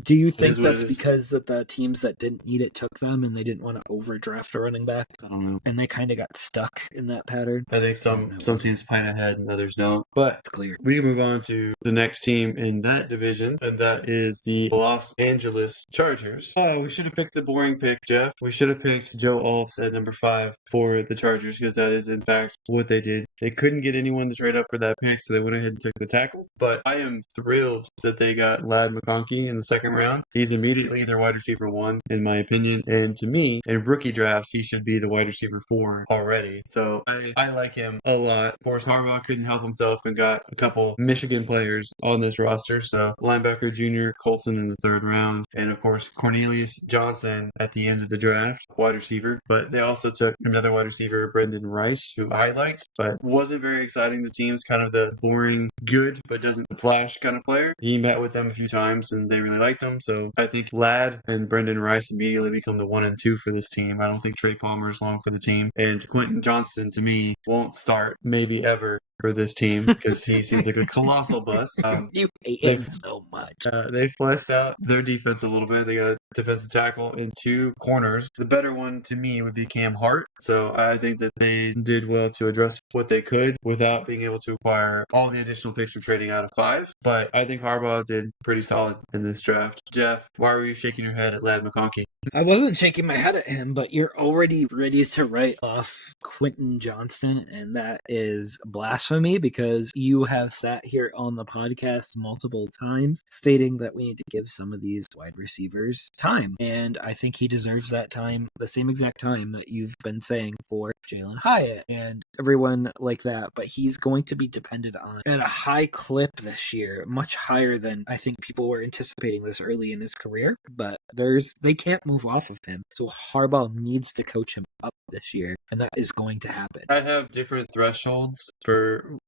Do you It think is what that's it is. because that the teams that didn't need it took them and they didn't want to overdraft a running back I don't know. and they kind of got stuck in that pattern? I think I don't know some either. teams plan ahead and others don't. But It's clear. we can move on to the next team in that division, and that is the Los Angeles Chargers. Oh, we should have picked the boring pick, Jeff. We should have picked Joe Alt at number 5 for the Chargers because that is in fact what they did. They couldn't get anyone to trade up for that pick, so they went ahead and took the tackle. But I am thrilled that they got Lad McConkey in the second round. He's immediately their wide receiver 1, in my opinion. And to me, in rookie drafts, he should be the wide receiver 4 already. So I like him a lot. Of course, Harbaugh couldn't help himself and got a couple Michigan players on this roster. So linebacker junior Colson in the third round, and of course Cornelius Johnson at the end of the draft, wide receiver. But they also took another wide receiver, Brendan Rice, who I liked, but wasn't very exciting. The team's kind of the boring, good but doesn't flash kind of player. He met with them a few times and they really liked him. So I think Ladd and Brendan Rice immediately become the 1 and 2 for this team. I don't think Trey Palmer is long for the team, and Quentin Johnston to me won't start maybe ever for this team because he seems like a colossal bust. You hate They've him so much. they fleshed out their defense a little bit. They got a defensive tackle and 2 corners. The better one to me would be Cam Hart. So I think that they did well to address what they could without being able to acquire all the additional picks for trading out of 5. But I think Harbaugh did pretty solid in this draft. Jeff, why were you shaking your head at Lad McConkey? I wasn't shaking my head at him, but you're already ready to write off Quentin Johnston, and that is blasphemy because you have sat here on the podcast multiple times stating that we need to give some of these wide receivers time. And I think he deserves that time, the same exact time that you've been saying for Jalen Hyatt and everyone like that. But he's going to be depended on at a high clip this year, much higher than I think people were anticipating this early in his career. But they can't move off of him. So Harbaugh needs to coach him up this year, and that is going to happen. I have different thresholds for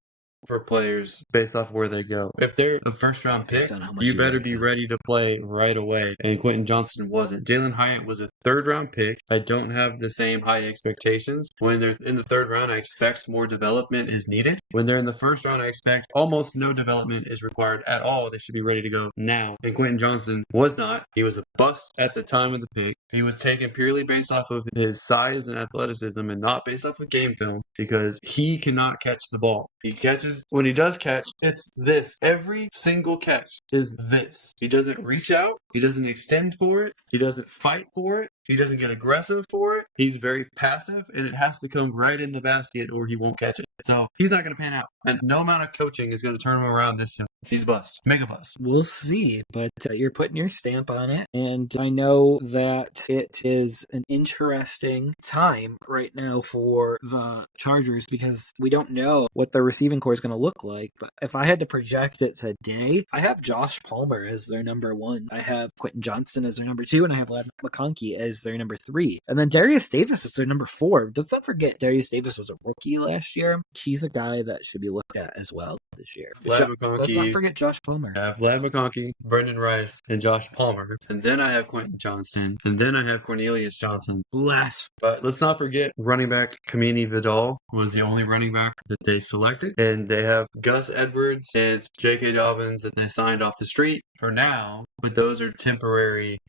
players based off where they go. If they're a first round pick, Based on how much you you better like be them. ready to play right away. And Quentin Johnston wasn't. Jalen Hyatt was a third round pick. I don't have the same high expectations. When they're in the third round, I expect more development is needed. When they're in the first round, I expect almost no development is required at all. They should be ready to go now. And Quentin Johnston was not. He was a bust at the time of the pick. He was taken purely based off of his size and athleticism and not based off of game film because he cannot catch the ball. He catches, when he does catch, it's this. Every single catch is this. He doesn't reach out. He doesn't extend for it. He doesn't fight for it. He doesn't get aggressive for it. He's very passive, and it has to come right in the basket or he won't catch it. So he's not going to pan out. And no amount of coaching is going to turn him around this soon. He's bust. Mega bust. We'll see, but you're putting your stamp on it. And I know that it is an interesting time right now for the Chargers because we don't know what the receiving core is going to look like. But if I had to project it today, I have Josh Palmer as their number 1. I have Quentin Johnston as their number 2, and I have Ladd McConkey as their number 3. And then Darius Davis is their number 4. Let's not forget Darius Davis was a rookie last year. He's a guy that should be looked at as well this year. Lad Let's not McConkey. forget Josh Palmer. I have Lad McConkey, Brendan Rice, and Josh Palmer. And then I have Quentin Johnston. And then I have Cornelius Johnson. But let's not forget running back Kamini Vidal was the only running back that they selected. And they have Gus Edwards and J.K. Dobbins that they signed off the street for now. But those are temporary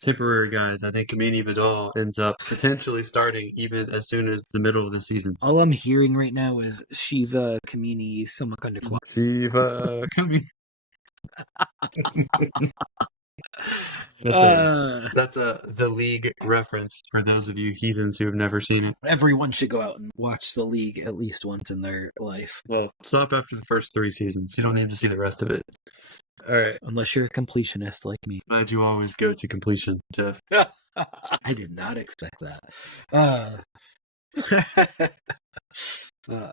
guys. I think Kamini Vidal ends up potentially starting even as soon as the middle of the season. All I'm hearing right now is Shiva Kamini Samakandakwa. Shiva Kamini. That's the league reference for those of you heathens who have never seen it. Everyone should go out and watch the league at least once in their life. Well, stop after the first 3 seasons. You don't need to see the rest of it. All right. Unless you're a completionist like me. Glad you always go to completion, Jeff. I did not expect that.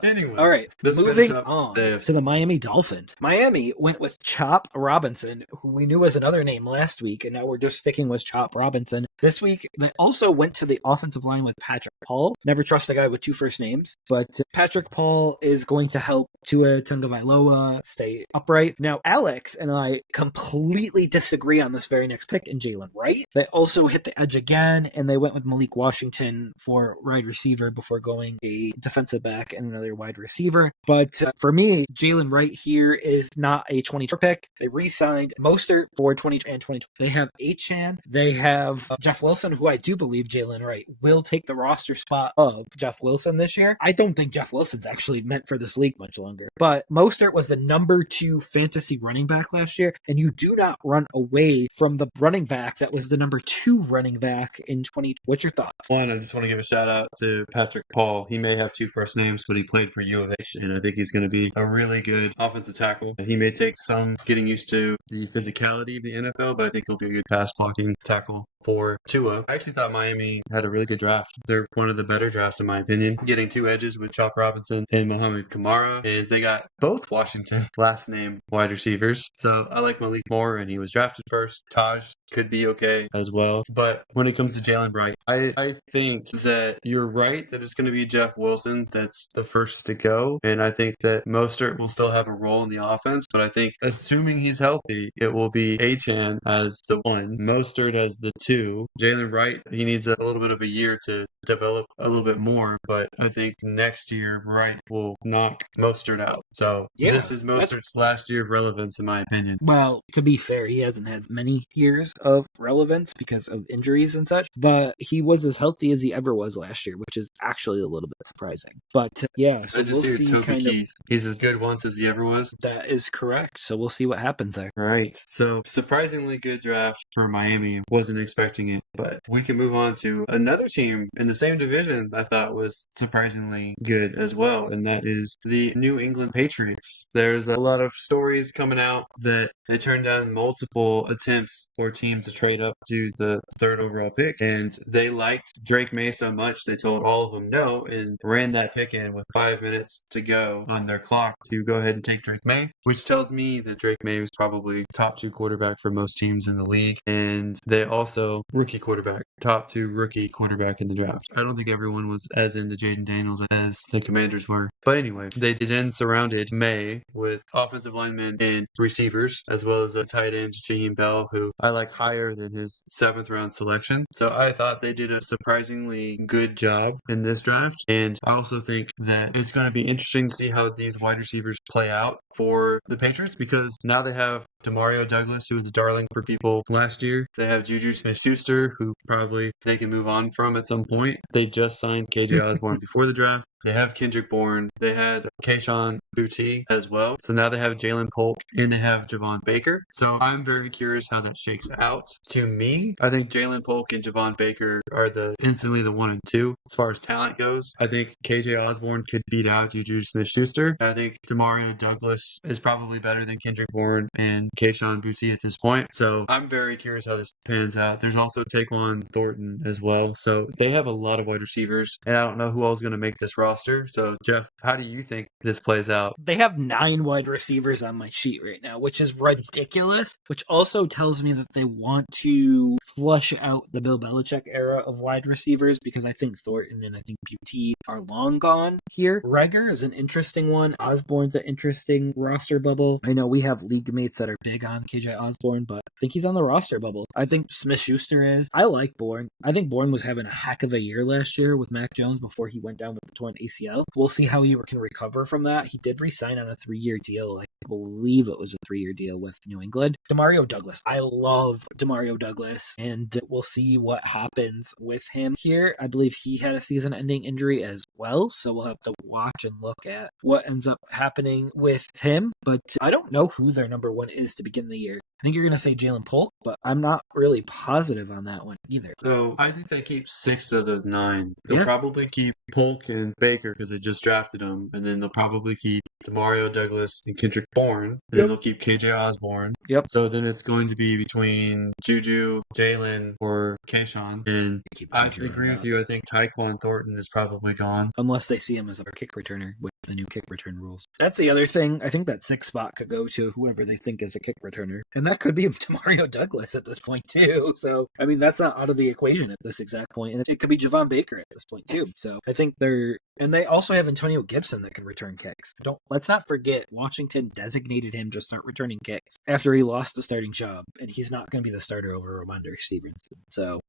Anyway, All right, let's finish moving up the on to AFC. the Miami Dolphins. Miami went with Chop Robinson, who we knew was another name last week, and now we're just sticking with Chop Robinson. This week, they also went to the offensive line with Patrick Paul. Never trust a guy with two first names, but Patrick Paul is going to help Tua Tagovailoa stay upright. Now, Alex and I completely disagree on this very next pick in Jalen Wright. They also hit the edge again, and they went with Malik Washington for wide receiver before going a defensive back and another wide receiver. But for me, Jalen Wright here is not a 2020 pick. They re-signed Mostert for 20 and 2020. They have Achan. They have Jeff Wilson, who I do believe Jalen Wright will take the roster spot of Jeff Wilson this year. I don't think Jeff Wilson's actually meant for this league much longer. But Mostert was the number 2 fantasy running back last year, and you do not run away from the running back that was the number 2 running back in 2020. What's your thoughts? One, I just want to give a shout out to Patrick Paul. He may have two first names, but he played for U of H, and I think he's going to be a really good offensive tackle. He may take some getting used to the physicality of the NFL, but I think he'll be a good pass blocking tackle for Tua. I actually thought Miami had a really good draft. They're one of the better drafts in my opinion, getting 2 edges with Chop Robinson and Mohamed Kamara, and they got both Washington last name wide receivers. So I like Malik more, and he was drafted first. Taj could be okay as well. But when it comes to Jalen Wright, I think that you're right that it's going to be Jeff Wilson that's the first to go. And I think that Mostert will still have a role in the offense. But I think assuming he's healthy, it will be Achan as the 1, Mostert as the 2. Jalen Wright, he needs a little bit of a year to develop a little bit more. But I think next year, Wright will knock Mostert out. So this is Mostert's last year of relevance, in my opinion. Well, to be fair, he hasn't had many years of relevance because of injuries and such, but he was as healthy as he ever was last year, which is actually a little bit surprising. But yeah, so I just we'll hear see Toby Keith. He's as good once as he ever was. That is correct. So we'll see what happens there. Right. So surprisingly good draft for Miami. Wasn't expecting it, but we can move on to another team in the same division I thought was surprisingly good as well, and that is the New England Patriots. There's a lot of stories coming out that they turned down multiple attempts for teams to trade up to the 3rd overall pick, and they liked Drake May so much they told all of them no and ran that pick in with 5 minutes to go on their clock to go ahead and take Drake May, which tells me that Drake May was probably top 2 quarterback for most teams in the league, and they also rookie quarterback, top 2 rookie quarterback in the draft. I don't think everyone was as into Jaden Daniels as the Commanders were, but anyway, they then surrounded May with offensive linemen and receivers, as well as a tight end, Jaheim Bell, who I like higher than his 7th round selection. So I thought they did a surprisingly good job in this draft, and I also think that it's going to be interesting to see how these wide receivers play out for the Patriots, because now they have Demario Douglas, who was a darling for people last year. They have Juju Smith-Schuster, who probably they can move on from at some point. They just signed KJ Osborne before the draft. They have Kendrick Bourne. They had Keyshawn Boutte as well. So now they have Jalen Polk and they have Javon Baker. So I'm very curious how that shakes out. To me, I think Jalen Polk and Javon Baker are instantly the 1 and 2 as far as talent goes. I think KJ Osborne could beat out Juju Smith-Schuster. I think Demario Douglas is probably better than Kendrick Bourne and Keyshawn Boutte at this point. So I'm very curious how this pans out. There's also Taquan Thornton as well. So they have a lot of wide receivers, and I don't know who else is going to make this roster. So Jeff, how do you think this plays out? They have 9 wide receivers on my sheet right now, which is ridiculous, which also tells me that they want to flush out the Bill Belichick era of wide receivers, because I think Thornton and I think Boutte are long gone here. Reagor is an interesting one. Osborne's an interesting roster bubble. I know we have league mates that are big on KJ Osborne, but I think he's on the roster bubble. I think Smith-Schuster is. I like Bourne. I think Bourne was having a heck of a year last year with Mac Jones before he went down with a torn ACL. We'll see how he can recover from that. He did re-sign on a 3-year deal. I believe it was a 3-year deal with New England. Demario Douglas. I love Demario Douglas, and we'll see what happens with him here. I believe he had a season-ending injury as well, so we'll have to watch and look at what ends up happening with him. But I don't know who their number 1 is to begin the year. I think you're going to say Jalen Polk, but I'm not really positive on that one either. So I think they keep 6 of those 9. They'll probably keep Polk and Baker because they just drafted them, and then they'll probably keep Demario Douglas and Kendrick Bourne, and then they'll keep KJ Osborne. So then it's going to be between Juju, Jalen, or Keyshawn, and I agree with you. I think Taquan Thornton is probably gone. unless they see him as a kick returner with the new kick return rules. That's the other thing. I think that 6th spot could go to whoever they think is a kick returner. And that could be Demario Douglas at this point, too. So, I mean, that's not out of the equation at this exact point. And it could be Javon Baker at this point, too. So, I think and they also have Antonio Gibson that can return kicks. Let's not forget, Washington designated him to start returning kicks after he lost the starting job. And he's not going to be the starter over Ramondre Stevenson. So,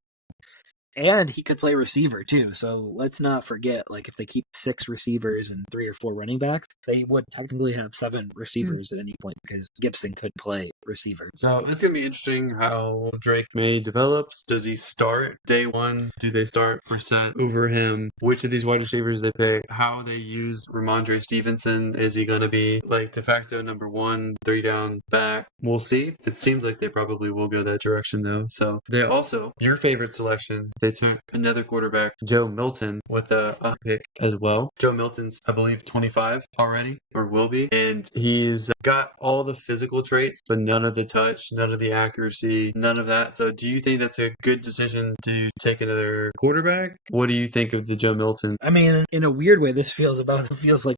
and he could play receiver too. So let's not forget, if they keep 6 receivers and 3 or 4 running backs, they would technically have 7 receivers at any point because Gibson could play receiver. So it's going to be interesting how Drake May develops. Does he start day one? Do they start Brissett over him? Which of these wide receivers they pick? How they use Ramondre Stevenson? Is he going to be de facto number 1, 3 down back? We'll see. It seems like they probably will go that direction though. So they also, your favorite selection, they took another quarterback, Joe Milton, with a pick as well. Joe Milton's, I believe, 25 already, or will be. And he's got all the physical traits, but none of the touch, none of the accuracy, none of that. So do you think that's a good decision to take another quarterback? What do you think of the Joe Milton? I mean, in a weird way, this feels like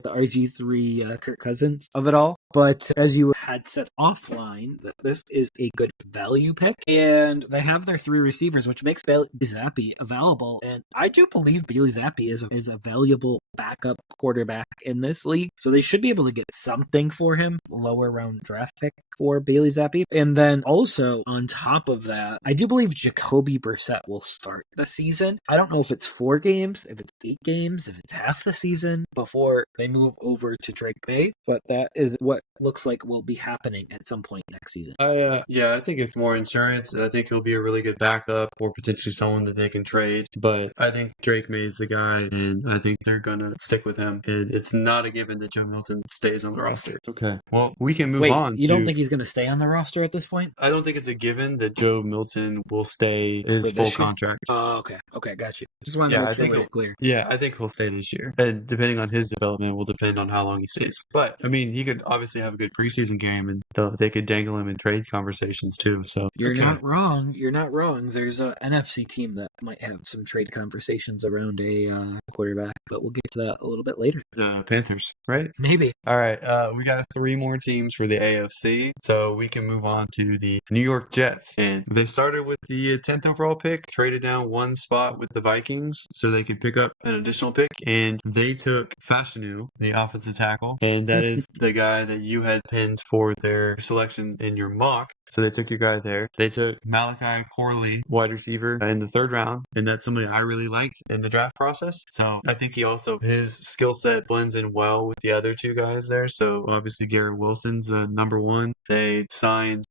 the RG3 Kirk Cousins of it all. But as you had said offline, that this is a good value pick. And they have their 3 receivers, which makes Bailey Zappi available. And I do believe Bailey Zappi is a valuable backup quarterback in this league. So they should be able to get something for him, lower round draft pick for Bailey Zappi. And then also on top of that, I do believe Jacoby Brissett will start the season. I don't know if it's 4 games, if it's 8 games, if it's half the season before they move over to Drake May, but that is what looks like will be happening at some point next season. I think it's more insurance, and I think he'll be a really good backup or potentially someone that they can trade. But I think Drake May is the guy, and I think they're gonna stick with him. And it's not a given that Joe Milton stays on the roster. Okay. Well, we can move on. You don't think he's going to stay on the roster at this point? I don't think it's a given that Joe Milton will stay his full contract. Oh, okay. Okay, got you. Just wanted to make sure we're clear. Yeah, I think he'll stay this year. And depending on his development will depend on how long he stays. But, I mean, he could obviously have a good preseason game, and they could dangle him in trade conversations too. So You're not wrong. You're not wrong. There's an NFC team that might have some trade conversations around a quarterback, but we'll get to that a little bit later. The Panthers, right? Maybe. All right. We got 3 more teams for the AFC, so we can move on to the New York Jets. And they started with the 10th overall pick, traded down 1 spot with the Vikings so they could pick up an additional pick, and they took Fashanu, the offensive tackle, and that is the guy that you had pinned for their selection in your mock. So they took your guy there. They took Malachi Corley, wide receiver, in the 3rd round, and that's somebody I really liked in the draft process. So I think his skill set blends in well with the other 2 guys there. So obviously Garrett Wilson's the number 1. They signed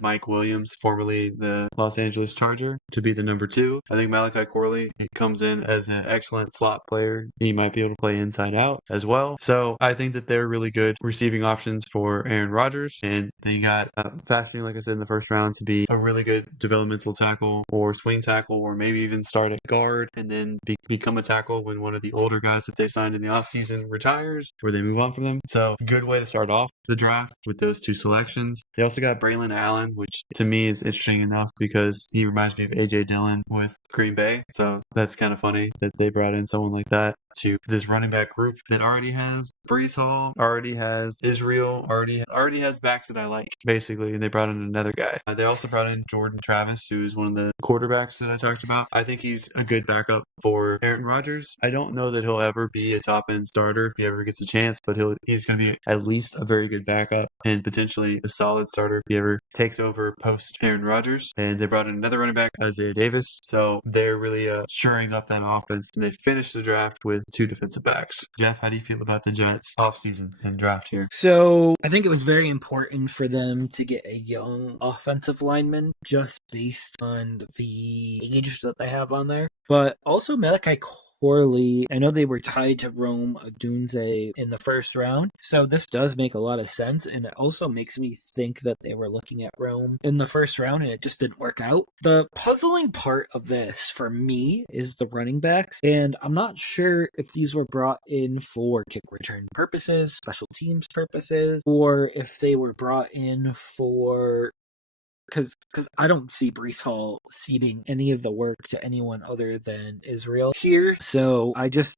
Mike Williams, formerly the Los Angeles Charger, to be the number 2. I think Malachi Corley comes in as an excellent slot player. He might be able to play inside out as well. So I think that they're really good receiving options for Aaron Rodgers, and they got Fashanu, like I said, in the 1st round to be a really good developmental tackle or swing tackle, or maybe even start at guard and then become a tackle when one of the older guys that they signed in the offseason retires or they move on from them. So good way to start off the draft with those 2 selections. They also got Braylon Allen, which to me is interesting enough because he reminds me of AJ Dillon with Green Bay. So that's kind of funny that they brought in someone like that to this running back group that already has Breece Hall, already has Israel, already has backs that I like, basically, and they brought in another guy. They also brought in Jordan Travis, who's one of the quarterbacks that I talked about. I think he's a good backup for Aaron Rodgers. I don't know that he'll ever be a top-end starter if he ever gets a chance, but he's going to be at least a very good backup and potentially a solid starter if he ever takes over post Aaron Rodgers. And they brought in another running back, Isaiah Davis. So they're really shoring up that offense, and they finished the draft with 2 defensive backs. Jeff, how do you feel about the Jets offseason and draft here? So I think it was very important for them to get a young offensive lineman just based on the age that they have on there. But also Malachi Corley, I know they were tied to Rome Odunze in the 1st round, so this does make a lot of sense, and it also makes me think that they were looking at Rome in the 1st round and it just didn't work out. The puzzling part of this for me is the running backs, and I'm not sure if these were brought in for kick return purposes, special teams purposes, or if they were brought in for because I don't see Brees Hall ceding any of the work to anyone other than Israel here. So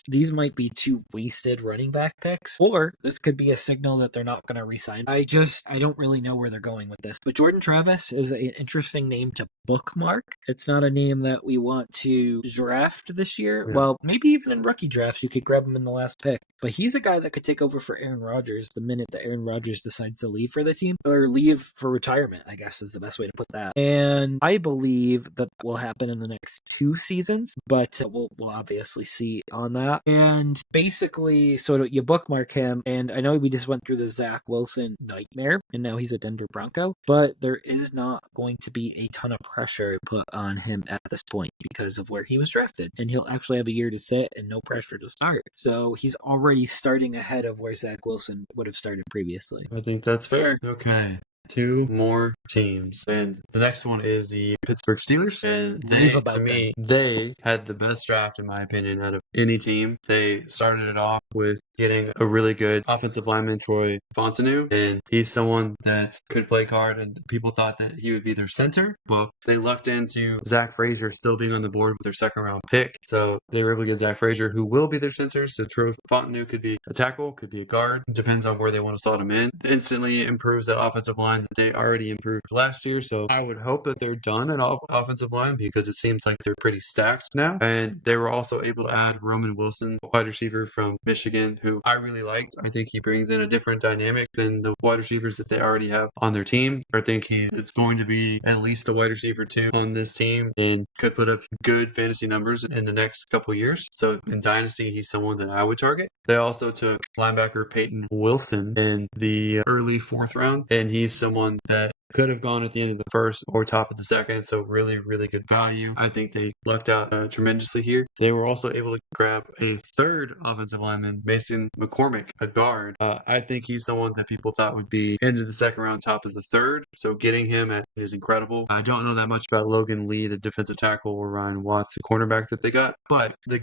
these might be two wasted running back picks, or this could be a signal that they're not going to re-sign. I don't really know where they're going with this. But Jordan Travis is an interesting name to bookmark. It's not a name that we want to draft this year. Yeah. Well, maybe even in rookie drafts, you could grab him in the last pick. But he's a guy that could take over for Aaron Rodgers the minute that Aaron Rodgers decides to leave for the team, or leave for retirement, I guess is the best way to put that. And I believe that will happen in the next 2 seasons, but we'll obviously see on that. And basically, so you bookmark him, and I know we just went through the Zach Wilson nightmare, and now he's a Denver Bronco, but there is not going to be a ton of pressure put on him at this point because of where he was drafted, and he'll actually have a year to sit and no pressure to start. So he's already starting ahead of where Zach Wilson would have started previously. I think that's fair. Okay. 2 more teams. And the next one is the Pittsburgh Steelers. And they had the best draft, in my opinion, out of any team. They started it off with getting a really good offensive lineman, Troy Fontenot. And he's someone that could play guard, and people thought that he would be their center. Well, they lucked into Zach Frazier still being on the board with their second-round pick. So they were able to get Zach Frazier, who will be their center. So Troy Fontenot could be a tackle, could be a guard. Depends on where they want to slot him in. Instantly improves that offensive line that they already improved last year. So I would hope that they're done at offensive line, because it seems like they're pretty stacked now. And they were also able to add Roman Wilson, wide receiver from Michigan, who I really liked. I think he brings in a different dynamic than the wide receivers that they already have on their team. I think he is going to be at least a wide receiver 2 on this team and could put up good fantasy numbers in the next couple years. So in Dynasty, he's someone that I would target. They also took linebacker Peyton Wilson in the early 4th round, and he's someone that could have gone at the end of the first or top of the second. So really, really good value. I think they lucked out tremendously here. They were also able to grab a 3rd offensive lineman, Mason McCormick, a guard. I think he's someone that people thought would be into the 2nd round, top of the 3rd. So getting him is incredible. I don't know that much about Logan Lee, the defensive tackle, or Ryan Watts, the cornerback that they got, but the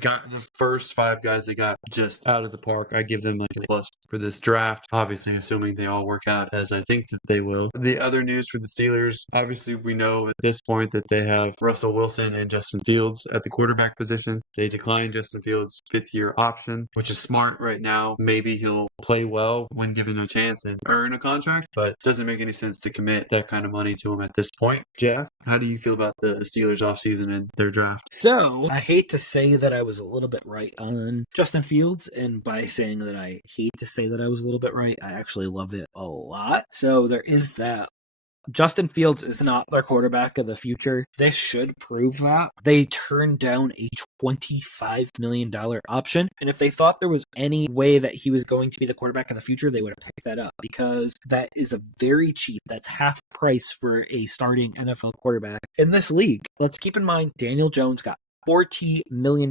first 5 guys they got just out of the park. I give them like an A+ for this draft, obviously assuming they all work out as I think that they will. The other news for the Steelers, obviously we know at this point that they have Russell Wilson and Justin Fields at the quarterback position. They declined Justin Fields' 5th-year option, which is smart right now. Maybe he'll play well when given a chance and earn a contract, but it doesn't make any sense to commit that kind of money to him at this point. Jeff, how do you feel about the Steelers offseason and their draft? So, I hate to say that I was a little bit right on Justin Fields, and by saying that I hate to say that I was a little bit right, I actually love it a lot. So there is that. Justin Fields is not their quarterback of the future. They should prove that. They turned down a $25 million option, and if they thought there was any way that he was going to be the quarterback of the future, they would have picked that up, because that is a very cheap, that's half price for a starting NFL quarterback in this league. Let's keep in mind, Daniel Jones got $40 million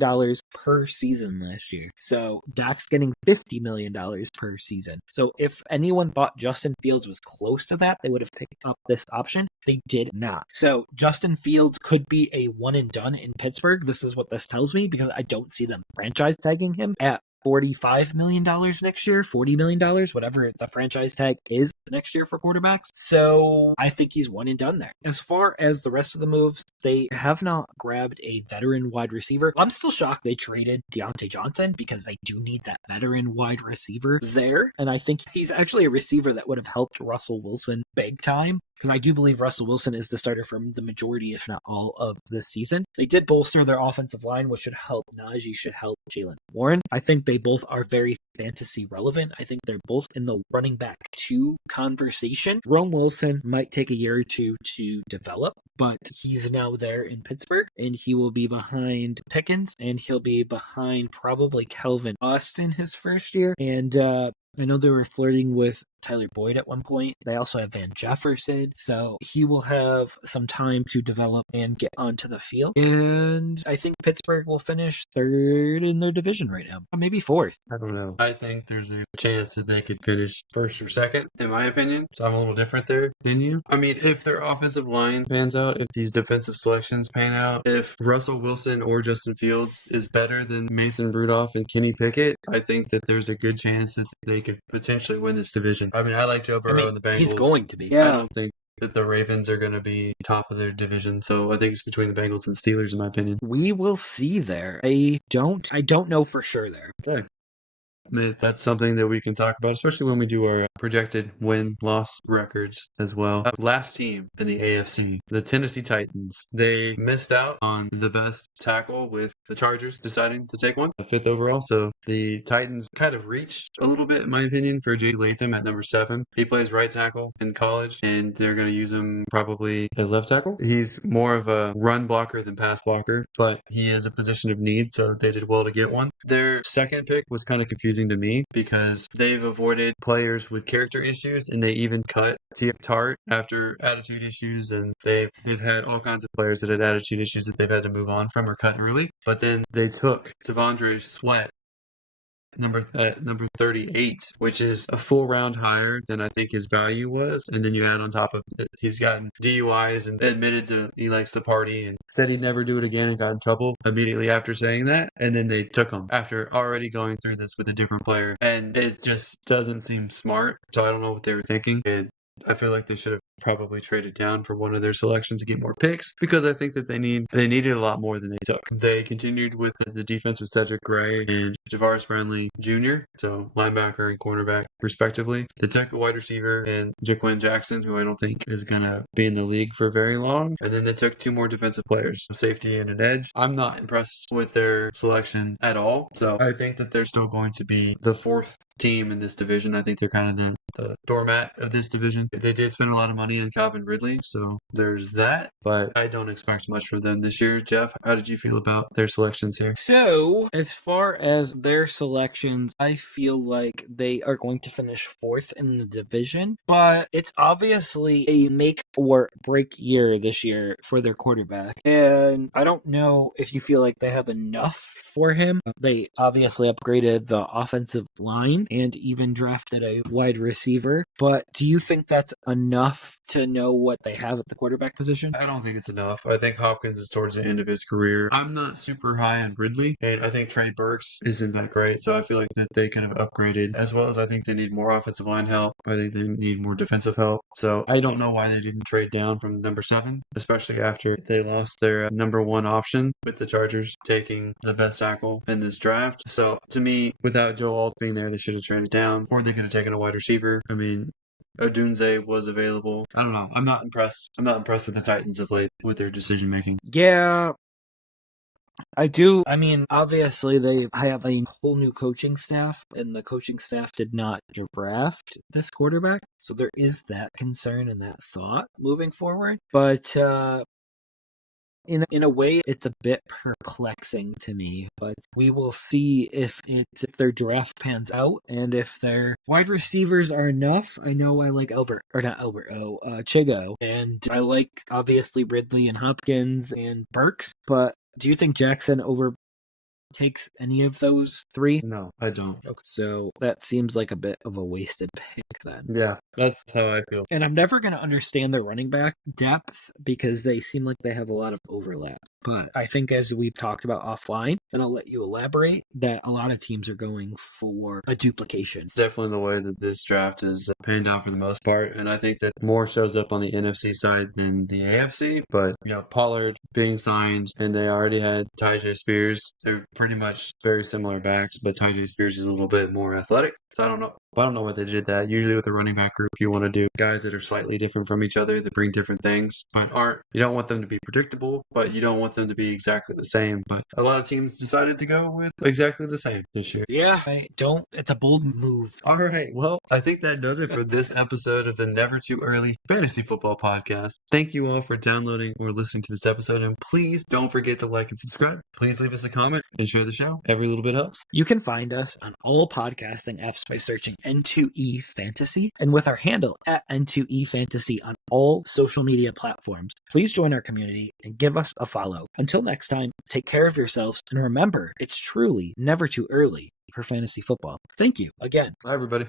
per season last year. So Dak's getting $50 million per season. So if anyone thought Justin Fields was close to that, they would have picked up this option. They did not. So Justin Fields could be a one and done in Pittsburgh. This is what this tells me, because I don't see them franchise tagging him at $45 million next year, $40 million, whatever the franchise tag is next year for quarterbacks. So I think he's one and done there. As far as the rest of the moves, they have not grabbed a veteran wide receiver. I'm still shocked they traded Deontay Johnson, because they do need that veteran wide receiver there. And I think he's actually a receiver that would have helped Russell Wilson big time, because I do believe Russell Wilson is the starter for the majority, if not all, of this season. They did bolster their offensive line, which should help Najee, should help Jalen Warren. I think they both are very fantasy relevant. I think they're both in the running back 2 conversation. Rome Wilson might take a year or 2 to develop, but he's now there in Pittsburgh, and he will be behind Pickens, and he'll be behind probably Calvin Austin his first year. And I know they were flirting with Tyler Boyd at one point. They also have Van Jefferson, so he will have some time to develop and get onto the field. And I think Pittsburgh will finish 3rd in their division right now, maybe 4th. I don't know. I think there's a chance that they could finish 1st or 2nd, in my opinion. So I'm a little different there than you. I mean, if their offensive line pans out, if these defensive selections pan out, if Russell Wilson or Justin Fields is better than Mason Rudolph and Kenny Pickett, I think that there's a good chance that they could potentially win this division. I mean, I like Joe Burrow and the Bengals. He's going to be. Yeah. I don't think that the Ravens are going to be top of their division. So I think it's between the Bengals and Steelers, in my opinion. We will see there. I don't know for sure there. Okay. That's something that we can talk about, especially when we do our projected win-loss records as well. Last team in the AFC, the Tennessee Titans. They missed out on the best tackle with the Chargers deciding to take one, the 5th overall. So the Titans kind of reached a little bit, in my opinion, for Jay Latham at number 7. He plays right tackle in college, and they're going to use him probably at left tackle. He's more of a run blocker than pass blocker, but he is a position of need, so they did well to get one. Their second pick was kind of confusing to me because they've avoided players with character issues, and they even cut T.F. Tart after attitude issues, and they've had all kinds of players that had attitude issues that they've had to move on from or cut early. But then they took T'Vondre Sweat number 38, which is a full round higher than I think his value was. And then you add on top of it, he's gotten DUIs and admitted he likes to party and said he'd never do it again and got in trouble immediately after saying that. And then they took him after already going through this with a different player. And it just doesn't seem smart. So I don't know what they were thinking. And I feel like they should have probably traded down for one of their selections to get more picks, because I think that they needed a lot more than they took. They continued with the defense with Cedric Gray and Javaris Friendly Jr., so linebacker and cornerback respectively. They took a wide receiver and Jaquan Jackson, who I don't think is going to be in the league for very long. And then they took 2 more defensive players, a safety and an edge. I'm not impressed with their selection at all. So I think that they're still going to be the 4th team in this division. I think they're kind of the doormat of this division. They did spend a lot of money on Calvin Ridley, so there's that. But I don't expect much from them this year. Jeff, how did you feel about their selections here? So, as far as their selections, I feel like they are going to finish 4th in the division, but it's obviously a make or break year this year for their quarterback. And I don't know if you feel like they have enough for him. They obviously upgraded the offensive line and even drafted a wide receiver, but do you think that's enough to know what they have at the quarterback position? I don't think it's enough. I think Hopkins is towards the end of his career. I'm not super high on Ridley, and I think Trey Burks isn't that great. So I feel like that they kind of upgraded, as well as I think they need more offensive line help. I think they need more defensive help. So I don't know why they didn't trade down from number 7, especially after they lost their number 1 option with the Chargers taking the best tackle in this draft. So to me, without Joe Alt being there, they should have traded down, or they could have taken a wide receiver. I mean, Odunze was available. I don't know. I'm not impressed. I'm not impressed with the Titans of late with their decision making. Yeah, I do. I mean, obviously, they have a whole new coaching staff, and the coaching staff did not draft this quarterback. So there is that concern and that thought moving forward. But in a way, it's a bit perplexing to me. But we will see if their draft pans out and if their wide receivers are enough. I know I like Chigo, and I like obviously Ridley and Hopkins and Burks. But do you think Jackson overtakes any of those 3? No, I don't. Okay, so that seems like a bit of a wasted pick then. Yeah, that's how I feel. And I'm never going to understand their running back depth because they seem like they have a lot of overlap. But I think, as we've talked about offline, and I'll let you elaborate, that a lot of teams are going for a duplication. It's definitely the way that this draft is panned out for the most part. And I think that more shows up on the NFC side than the AFC. But, Pollard being signed, and they already had Tyjae Spears. They're pretty much very similar backs, but Tyjae Spears is a little bit more athletic. So I don't know. I don't know why they did that. Usually with a running back group, you want to do guys that are slightly different from each other, that bring different things, but you don't want them to be predictable, but you don't want them to be exactly the same. But a lot of teams decided to go with exactly the same this year. Yeah, it's a bold move. All right. Well, I think that does it for this episode of the Never Too Early Fantasy Football Podcast. Thank you all for downloading or listening to this episode. And please don't forget to like and subscribe. Please leave us a comment and share the show. Every little bit helps. You can find us on all podcasting apps by searching N2E Fantasy and with our handle at N2E Fantasy on all social media platforms. Please join our community and give us a follow. Until next time, take care of yourselves and remember, it's truly never too early for fantasy football. Thank you again. Bye, everybody.